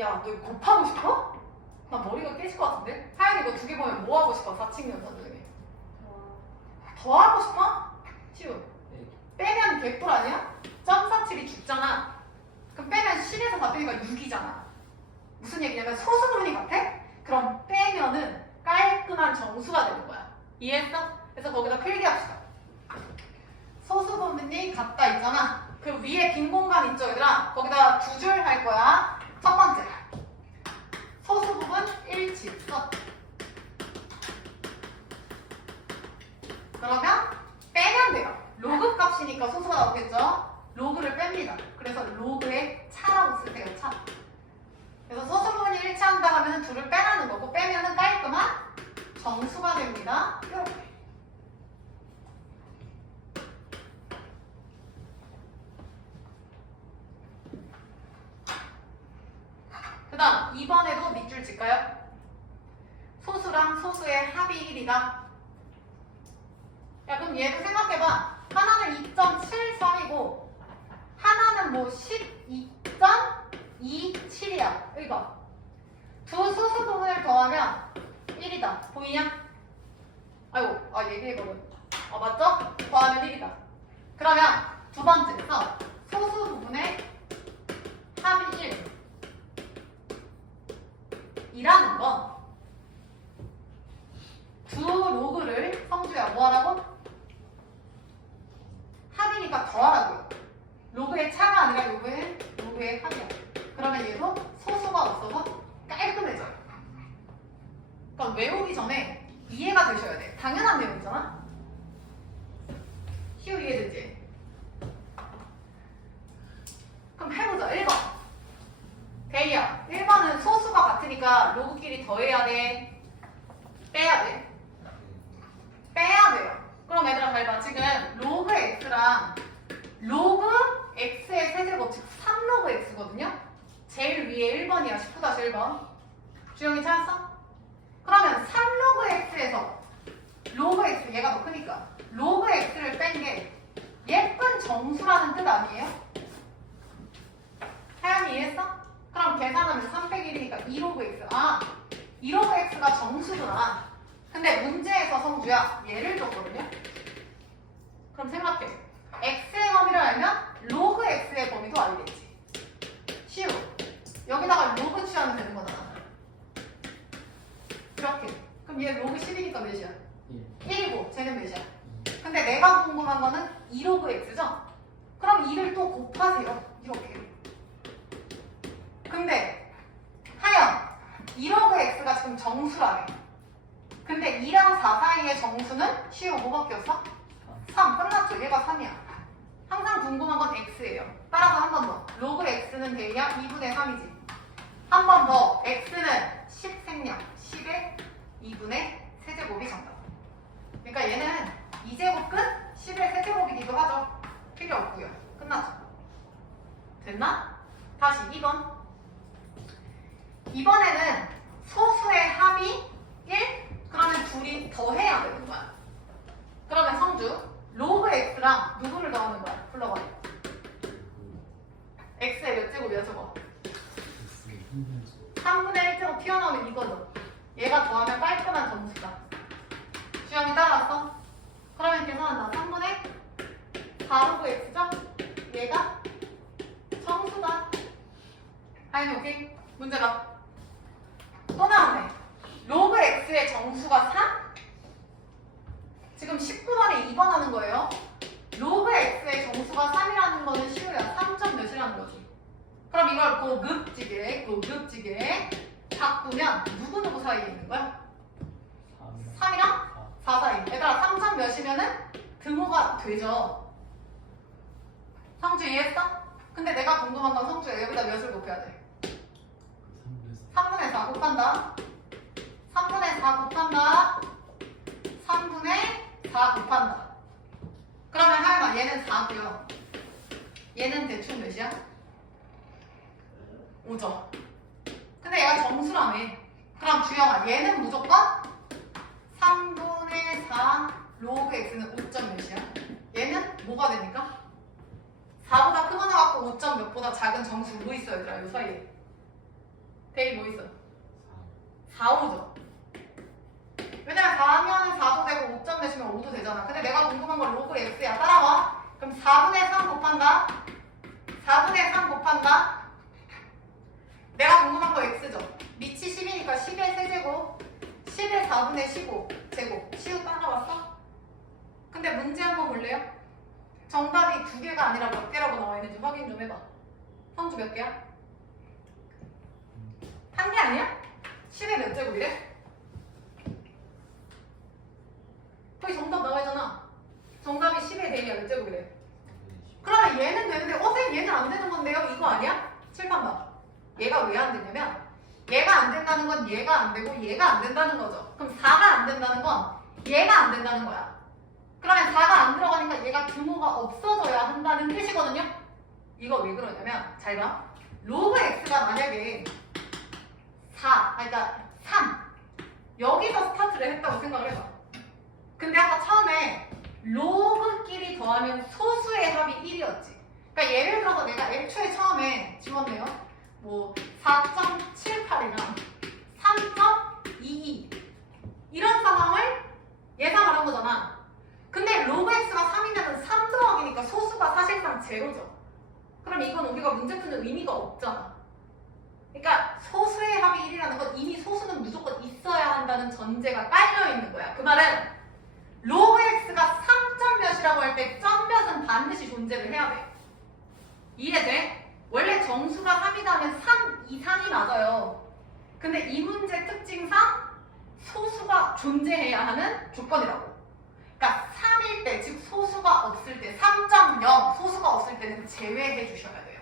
야, 너 이거 곱하고 싶어? 나 머리가 깨질 것 같은데? 하연이 이거 2개 보면 뭐 하고 싶어? 4층면서 중에. 더 하고 싶어? 시우. 빼면 개뿔 아니야? 0.47이 죽잖아. 그럼 빼면 10에서 4 빼니까 6이잖아. 무슨 얘기냐면 소수 부분이 같아? 그럼 빼면은 깔끔한 정수가 되는 거야. 이해했어? 그래서 거기다 필기합시다. 소수 부분이 같다 있잖아. 그 위에 빈 공간 있죠, 얘들아? 거기다 2줄 할 거야. 첫 번째. 소수 부분 일치. 써. 그러면 빼면 돼요. 로그 값이니까 소수가 나오겠죠? 로그를 뺍니다. 그래서 로그의 차라고 쓰세요. 차. 그래서 소수 부분이 일치한다 하면 둘을 빼라는 거고 빼면은 깔끔한 정수가 됩니다. 이렇게. 그 다음 2번에도 밑줄 칠까요? 소수랑 소수의 합이 1이다. 야, 그럼 얘도 생각해봐. 하나는 2.73이고 하나는 뭐 12.27이야. 여기 봐. 두 소수 부분을 더하면 1이다. 보이냐? 아이고, 얘기해버렸다. 맞죠? 더하면 1이다. 그러면 두 번째에서 소수 부분의 합이 1 이라는 건 두 로그를 성주야 뭐 하라고? 합이니까 더하라고요. 로그의 차가 아니라 로그의 합이야. 그러면 얘도 소수가 없어서 깔끔해져요. 그러니까 외우기 전에 이해가 되셔야 돼. 당연한 내용이잖아. 시우 이해되지? 그럼 해보자. 1번. 대희야. 1번은 소수가 같으니까 로그끼리 더해야 돼. 빼야 돼. 빼야 돼요. 그럼 얘들아 잘 봐. 지금 로그 x랑 로그 x의 세제곱 즉 3로그 x거든요. 제일 위에 1번이야. 19-1번. 주영이 찾았어? 그러면 3로그 x에서 로그 x 얘가 더 크니까 로그 x를 뺀 게 예쁜 정수라는 뜻 아니에요? 하연이 이해했어? 그럼 계산하면 3 빼기 1이니까 2로그 x. 2로그 x가 정수구나. 근데 문제에서 성주야 얘를 줬거든요. 그럼 생각해. x의 범위를 알면 로그 x의 범위도 알겠지. 시우. 여기다가 로그 취하면 되는 거잖아. 이렇게. 그럼 얘 로그 10이니까 몇이야? 1이고 쟤는 몇이야? 근데 내가 궁금한 거는 2로그 x죠? 그럼 2를 또 곱하세요. 이렇게. 근데 하연 2로그 x가 지금 정수라며. 근데 2랑 4 사이의 정수는 시우 뭐밖에 없어? 3. 끝났죠. 얘가 3이야. 항상 궁금한 건 x예요. 따라서 한 번 더. 로그 x는 대야 2분의 3이지. 한 번 더. x는 10 생략. 10의 2분의 세제곱이 정답. 그러니까 얘는 2제곱 끝 10의 세제곱이기도 하죠. 필요 없고요. 끝났죠. 됐나? 다시 2번. 이번에는 소수의 합이 1? 그러면 둘이 더해야 되는 거야. 그러면 성주 로그 x랑 누구를 더하는 거야? 불러봐. x의 몇 제곱이야 저거? 3분의 1제곱 튀어나오면 이거죠. 얘가 더하면 깔끔한 점수다. 주영이 따라왔어? 그러면 계산한다. 3분의 4 로그 x죠? 얘가 정수다. 아니 오케이? 문제가 또 나오네. 로그 x의 정수가 3? 지금 19번에 2번 하는 거예요. 로그 x의 정수가 3이라는 거는 시우야. 3점 몇이라는 거지. 그럼 이걸 고급지게 바꾸면 누구누구 사이에 있는 거야? 3이랑 4 사이. 얘들아 3점 몇이면은 등호가 되죠. 성주 이해했어? 근데 내가 궁금한 건 성주야. 여기다 몇을 곱해야 돼? 3분의 4 곱한다. 3분의 4 곱한다. 3분의 4 곱한다. 그러면 하여간 얘는 4고요. 얘는 대충 몇이야? 5점. 근데 얘가 정수라며. 그럼 주영아 얘는 무조건 3분의 4 로그 x는 5점 몇이야? 얘는 뭐가 되니까? 4보다 크거나 같고 5점 몇보다 작은 정수 뭐 있어 얘들아 이 사이에? 대입 뭐 있어? 4, 5죠. 왜냐면 4하면은 4도 되고 5점 내시면 5도 되잖아. 근데 내가 궁금한 건 로그 x야. 따라와. 그럼 4분의 3 곱한다. 4분의 3 곱한다. 내가 궁금한 거 x죠. 밑이 10이니까 10의 세제곱 10의 4분의 15 제곱. 시우 따라왔어? 근데 문제 한번 볼래요? 정답이 2개가 아니라 몇 개라고 나와 있는지 확인 좀 해봐. 성주 몇 개야? 한 개 아니야? 10의 몇 제곱이래? 거기 정답 나와 있잖아. 정답이 10의 대입이야. 몇 제곱이래? 그러면 얘는 되는데 선생님 얘는 안 되는 건데요? 이거 아니야? 칠판 봐. 얘가 왜 안 되냐면 얘가 안 된다는 건 얘가 안 되고 얘가 안 된다는 거죠. 그럼 4가 안 된다는 건 얘가 안 된다는 거야. 그러면 4가 안 들어가니까 얘가 등호가 없어져야 한다는 뜻이거든요. 이거 왜 그러냐면 잘 봐. 로그 x가 만약에 4, 그러니까 3 여기서 스타트를 했다고 생각을 해봐. 근데 아까 처음에 로그끼리 더하면 소수의 합이 1이었지. 그러니까 예를 들어서 내가 애초에 처음에 집었네요. 뭐 4.78이랑 3.22 이런 상황을 예상을 한 거잖아. 근데 로그 x가 3이면 3 더하기니까 소수가 사실상 제로죠. 그럼 이건 우리가 문제 푸는 의미가 없잖아. 그러니까 소수의 합이 1이라는 건 이미 소수는 무조건 있어야 한다는 전제가 깔려 있는 거야. 그 말은 로그 x가 3점 몇이라고 할 때 점 몇은 반드시 존재를 해야 돼. 이해돼? 원래 정수가 3이다 하면 3 이상이 맞아요. 근데 이 문제 특징상 소수가 존재해야 하는 조건이라고. 그러니까 3일 때, 즉 소수가 없을 때, 3.0 소수가 없을 때는 제외해 주셔야 돼요.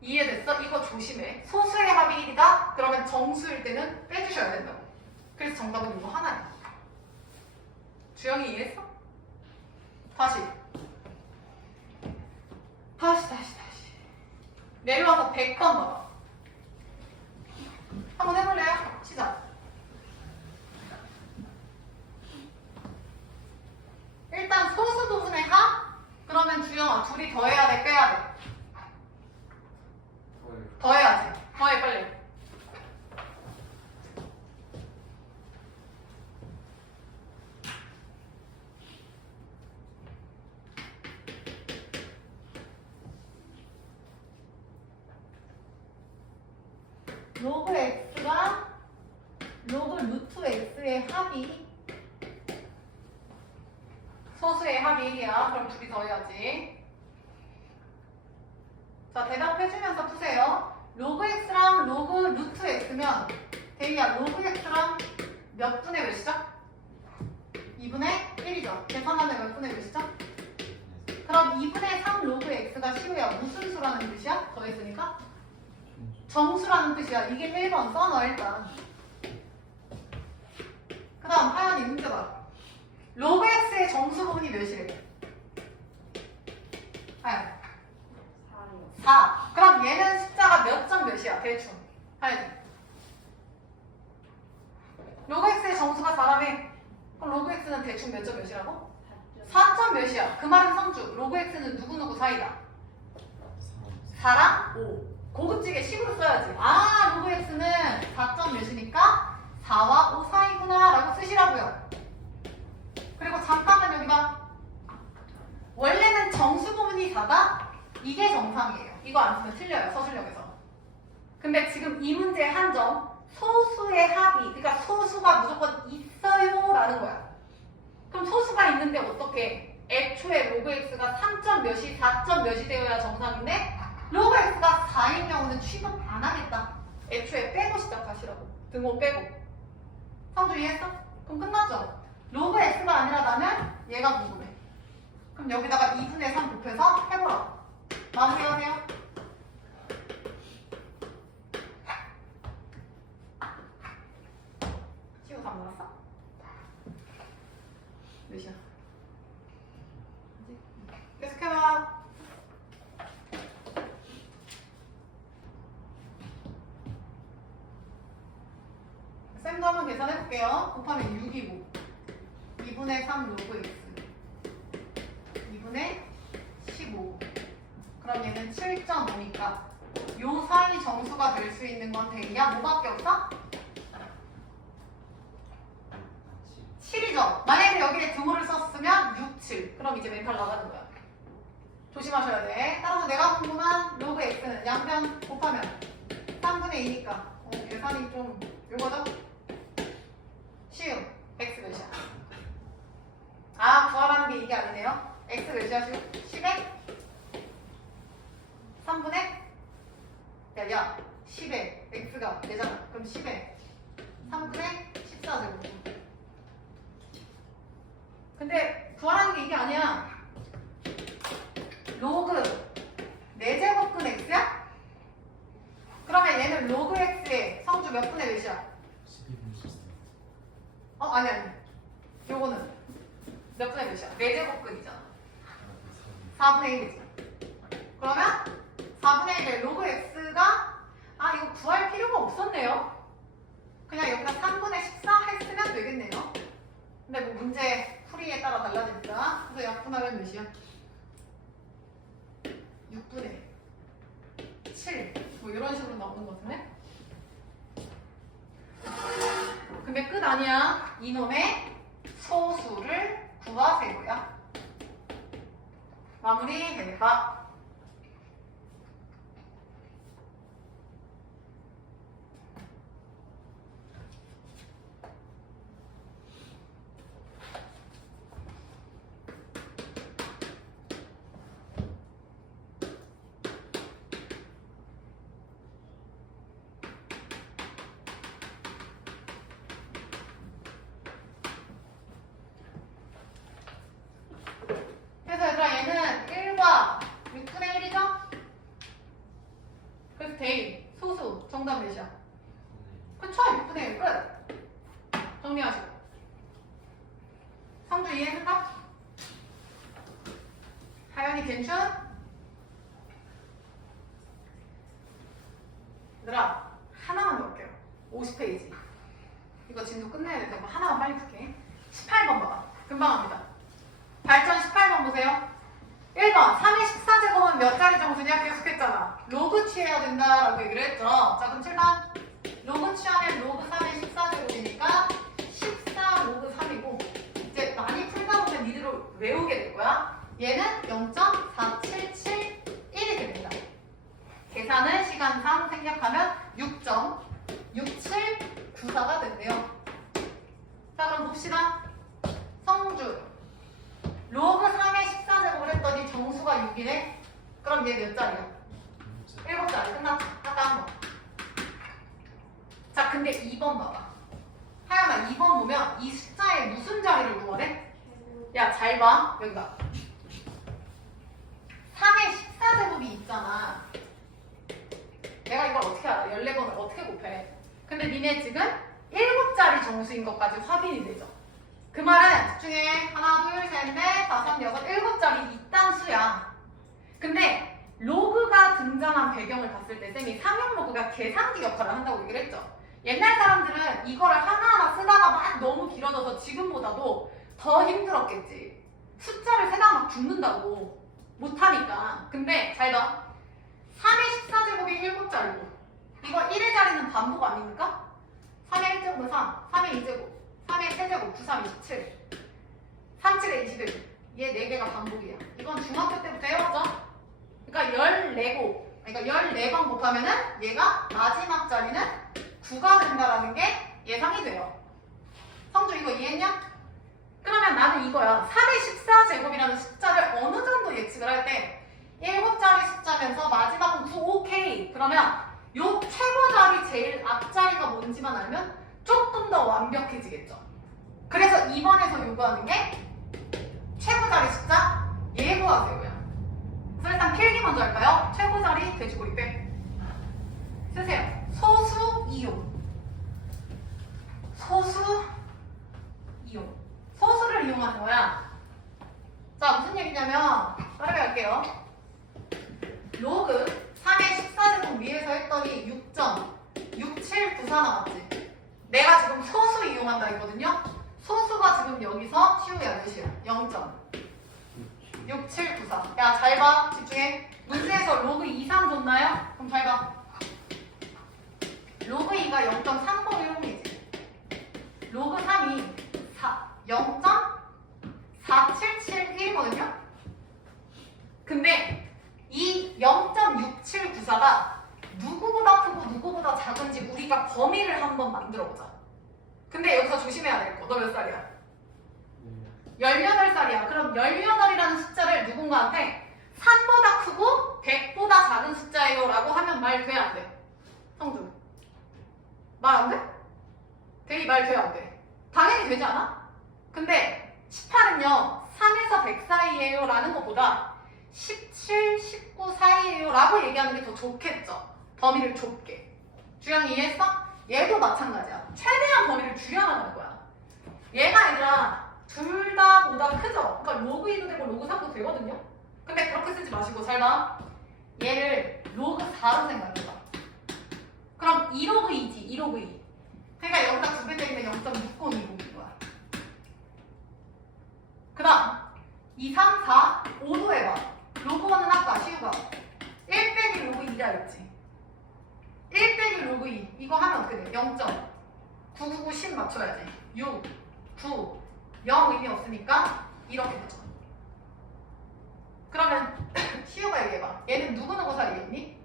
이해됐어? 이거 조심해. 소수의 합이 1이다? 그러면 정수일 때는 빼주셔야 된다고. 그래서 정답은 이거 하나야. 주영이 이해했어? 다시. 내려와서 100번 봐봐. 한번 해볼래요? 시작. 일단 소수 부분의 합? 그러면 주영아 둘이 더해야 돼? 빼야 돼? 더해야지. 더해 빨리. 로그 x가 로그 루트 x의 합이 소수의 합이 1이야. 그럼 둘이 더해야지. 자, 대답해주면서 푸세요. 로그 x랑 로그 루트 x면 대희야 로그 x랑 몇 분의 몇이죠? 2분의 1이죠. 계산하면 몇 분의 몇이죠? 그럼 2분의 3 로그 x가 시우야 무슨 수라는 뜻이야? 더했으니까? 정수라는 뜻이야. 이게 1번 써놔 일단. 그 다음 하연이 문제 봐. 로그 x의 정수 부분이 몇이래? 하연 4. 그럼 얘는 숫자가 몇 점 몇이야? 대충. 하연이. 로그 x의 정수가 4라며. 그럼 로그 x는 대충 몇 점 몇이라고? 4점 몇이야. 그 말은 성주. 로그 x는 누구누구 사이다. 4랑 5. 고급지게 식으로 써야지. 아, 로그 x는 4점 몇이니까 4와 5 사이구나 라고 쓰시라고요. 그리고 잠깐만 여기 봐. 원래는 정수 부분이 4다? 이게 정상이에요. 이거 안 쓰면 틀려요. 서술형에서. 근데 지금 이 문제의 한점 소수의 합이, 그러니까 소수가 무조건 있어요 라는 거야. 그럼 소수가 있는데 어떻게? 애초에 로그 x가 3점 몇이 4점 몇이 되어야 정상인데 로그 x가 4인 경우는 취급 안 하겠다. 애초에 빼고 시작하시라고. 등호 빼고. 성주 이해했어? 그럼 끝났죠? 로그 x가 아니라 나면 얘가 궁금해. 그럼 여기다가 2분의 3 곱해서 해보라고. 마무리하세요. 시우 다 몰랐어? 몇이야? 계속해봐. 쌤도 한번 계산해볼게요. 곱하면 6이고 2분의 3 로그 x 2분의 15. 그럼 얘는 7.5니까 요 사이 정수가 될 수 있는 건 대이야? 뭐밖에 없어? 7이죠. 만약에 여기에 등호를 썼으면 6, 7. 그럼 이제 멘탈 나가는 거야. 조심하셔야 돼. 따라서 내가 궁금한 로그 x는 양변 곱하면 3분의 2니까 계산이 좀 요거죠? 시우 x 몇이야? 아, 구하라는 게 이게 아니네요. x 몇이야 지금? 10에? 3분의? 야 10에 x가 4잖아. 그럼 10에 3분의 14제곱. 근데 구하라는 게 이게 아니야. 로그 4제곱근 x야? 그러면 얘는 로그 x의 성주 몇 분의 몇이야? 12분의 14. 아니 요거는 몇 분의 몇이야? 4제곱근이잖아. 4분의 1이지. 그러면 4분의 1의 로그 x가 이거 구할 필요가 없었네요. 그냥 여기다 3분의 14 했으면 되겠네요. 근데 뭐 문제 풀이에 따라 달라지니까. 그래서 약분하면 몇이야? 6분의 7. 뭐 이런 식으로 나오는 것 같은데? 근데 끝 아니야. 이놈의 소수를 구하세요야. 마무리해봐. 그래서 얘들아 얘는 1과 6분의 1이죠? 그래서 대입, 소수, 정답 몇이야? 그쵸? 6분의 1 끝. 정리하시고. 성주 이해했는가? 하연이 괜춘? 얘들아 하나만 더 할게요. 50페이지. 이거 진도 끝내야 될 테니까 하나만 빨리 풀게. 18번 봐봐. 금방 합니다. 발전 18번 보세요. 1번 3의 14제곱은 몇 자리 정수냐? 계속했잖아. 로그 취해야 된다라고 얘기를 했죠. 자 그럼 7번 로그 취하면 로그 3의 14제곱이니까 14 로그 3이고 이제 많이 풀다 보면 니들을 외우게 될 거야. 얘는 0.4771이 됩니다. 계산은 시간상 생략하면 6.6794가 된대요. 자 그럼 봅시다. 성주 로그 3의 14제곱을 했더니 정수가 6이네? 그럼 얘 몇 자리야? 7자리 끝났지? 아까 한 번. 자 근데 2번 봐봐. 하연아 2번 보면 이 숫자의 무슨 자리를 구하래? 야 잘 봐. 여기 봐. 3의 14제곱이 있잖아. 내가 이걸 어떻게 알아? 14번을 어떻게 곱해? 근데 니네 지금 7자리 정수인 것까지 확인이 되죠? 그 말은 집중해. 하나, 둘, 셋, 넷, 다섯, 여섯, 7자리 이딴 수야. 근데 로그가 등장한 배경을 봤을 때 쌤이 상용 로그가 계산기 역할을 한다고 얘기를 했죠. 옛날 사람들은 이거를 하나하나 쓰다가 막 너무 길어져서 지금보다도 더 힘들었겠지. 숫자를 세다가 막 죽는다고 못하니까. 근데 잘 봐. 3의 14제곱이 7자리고 이거 1의 자리는 반복 아닙니까? 3의 1제곱은 3, 3의 2제곱, 3의 3제곱, 9, 3, 27 3, 7에 21 얘 4개가 반복이야. 이건 중학교 때부터 해왔죠? 그러니까 14고 그러니까 14번 곱하면은 얘가 마지막 자리는 9가 된다라는 게 예상이 돼요. 성주 이거 이해했냐? 그러면 나는 이거야. 3의 14제곱이라는 숫자를 어느 정도 예측을 할 때 7자리 숫자면서 마지막은 9, 오케이. 그러면 요 최고 자리 제일 앞자리가 뭔지만 알면 조금 더 완벽해지겠죠. 그래서 이번에서 요구하는 게 최고 자리 숫자 예고하세요야. 그래서 일단 필기 먼저 할까요? 최고 자리 돼지고리 빼. 쓰세요. 소수 이용. 소수 이용. 소수를 이용하는 거야. 자, 무슨 얘기냐면 빠르게 할게요. 로그 3의 14제곱 위에서 했더니 6.6794 나왔지. 내가 지금 소수 이용한다 했거든요. 소수가 지금 여기서 시우야 몇이야? 0.6794. 야, 잘 봐. 집중해. 문제에서 로그 2, 3 줬나요? 그럼 잘 봐. 로그 2가 0.3010이지. 로그 3이 0.4771이거든요. 근데 이 0.6794가 누구보다 크고 누구보다 작은지 우리가 범위를 한번 만들어보자. 근데 여기서 조심해야 될 거. 너 몇 살이야? 18살이야. 그럼 18이라는 숫자를 누군가한테 3보다 크고 100보다 작은 숫자예요 라고 하면 말 돼? 안 돼? 성주 말 안 돼? 대리 말 돼? 안 돼? 당연히 되지 않아? 근데 18은요 3에서 100 사이예요 라는 것보다 17, 19 사이예요 라고 얘기하는 게 더 좋겠죠. 범위를 좁게. 주영 이해했어? 얘도 마찬가지야. 최대한 범위를 줄여나가는 거야. 얘가 얘들아 둘 다 보다 크죠? 그러니까 로그 2도 되고 로그 3도 되거든요? 근데 그렇게 쓰지 마시고 잘 봐. 얘를 로그 4로 생각해봐. 그럼 2로그 2지 2로그 2. 그러니까 여기다 2배 때리면 0.6020인 거야. 그 다음 2, 3, 4, 5도 해봐. 로그 1은 아까 시우가 1 빼기 로그 2라 했지. 1 빼기 로그 2 이거 하면 어떻게 돼? 0.999 10 맞춰야지. 6, 9, 0 의미 없으니까 이렇게 되죠. 그러면 시우가 얘기해봐. 얘는 누구누구 사이였니?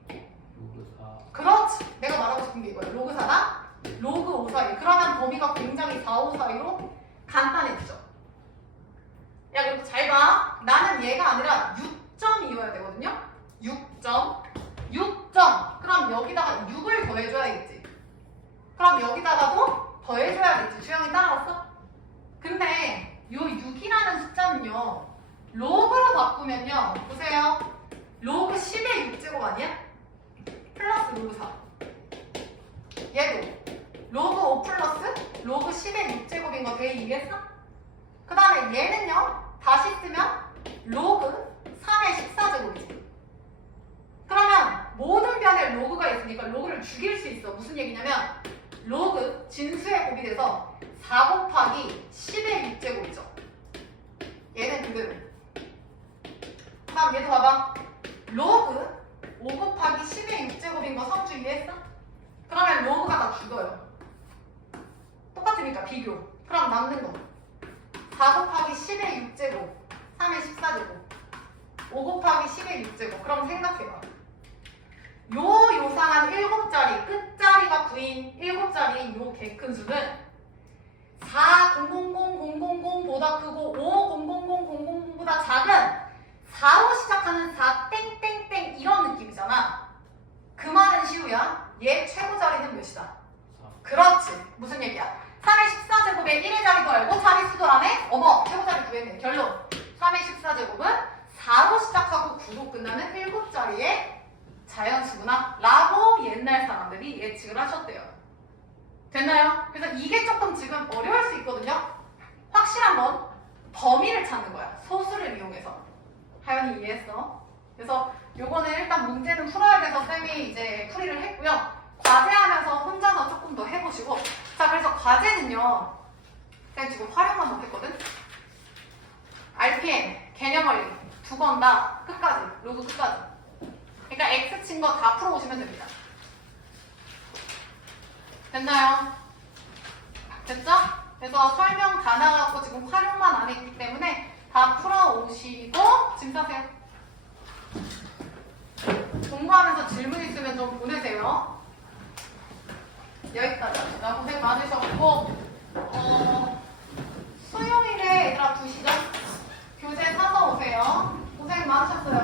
로그 4. 그렇지. 내가 말하고 싶은 게 이거야. 로그 4나 로그 5 사이. 그러면 범위가 굉장히 4, 5 사이로 간단해지죠. 야, 그리고 잘 봐. 나는 얘가 아니라 6점이어야 되거든요. 6점. 6점. 그럼 여기다가 6을 더해줘야겠지. 그럼 여기다가도 더해줘야겠지. 주영이 따라왔어? 근데 요 6이라는 숫자는요. 로그로 바꾸면요. 보세요. 로그 10의 6제곱 아니야? 플러스 로그 4. 얘도 로그 5 플러스 로그 10의 6제곱인 거 되게 이해했어? 그 다음에 얘는요. 다시 쓰면 로그 3의 14제곱이지. 그러면 모든 변에 로그가 있으니까 로그를 죽일 수 있어. 무슨 얘기냐면 로그 진수의 곱이 돼서 4 곱하기 10의 6제곱이죠. 얘는 그대로. 그 다음 얘도 봐봐. 로그 5 곱하기 10의 6제곱인 거 성주 이해했어? 그러면 로그가 다 죽어요. 똑같으니까 비교. 그럼 남는 거 4 곱하기 10의 6제곱 3의 14제곱 5 곱하기 10의 6제곱. 그럼 생각해봐. 요 요상한 7자리 끝자리가 9인 7자리인 요 개 큰 수는 4,000,000보다 크고 5,000,000보다 작은 4로 시작하는 4 땡땡땡 이런 느낌이잖아. 그 말은 시우야. 얘 최고 자리는 몇이다? 4. 그렇지. 무슨 얘기야? 3의 14제곱에 1의 자리도 알고 자리수도 안 해? 어머, 최고 자리 구했네. 결론. 3의 14제곱은 4로 시작하고 9로 끝나는 7자리의 자연수구나 라고 옛날 사람들이 예측을 하셨대요. 됐나요? 그래서 이게 조금 지금 어려울 수 있거든요. 확실한 건 범위를 찾는 거야. 소수를 이용해서. 하연이 이해했어? 그래서 요거는 일단 문제는 풀어야 돼서 쌤이 이제 풀이를 했고요. 과제하면서 혼자서 조금 더 해보시고. 자, 그래서 과제는요. 쌤 지금 활용만 못했거든? RPM, 개념 원리 두 번 다 끝까지, 로그 끝까지. 그러니까 X 친 거 다 풀어오시면 됩니다. 됐나요? 됐죠? 그래서 설명 다 나갔고 지금 활용만 안 했기 때문에 다 풀어오시고 짐 싸세요. 공부하면서 질문 있으면 좀 보내세요. 여기까지. 나 고생 많으셨고 수요일에 얘들아 2시죠? 교재 사서 오세요. 고생 많으셨어요.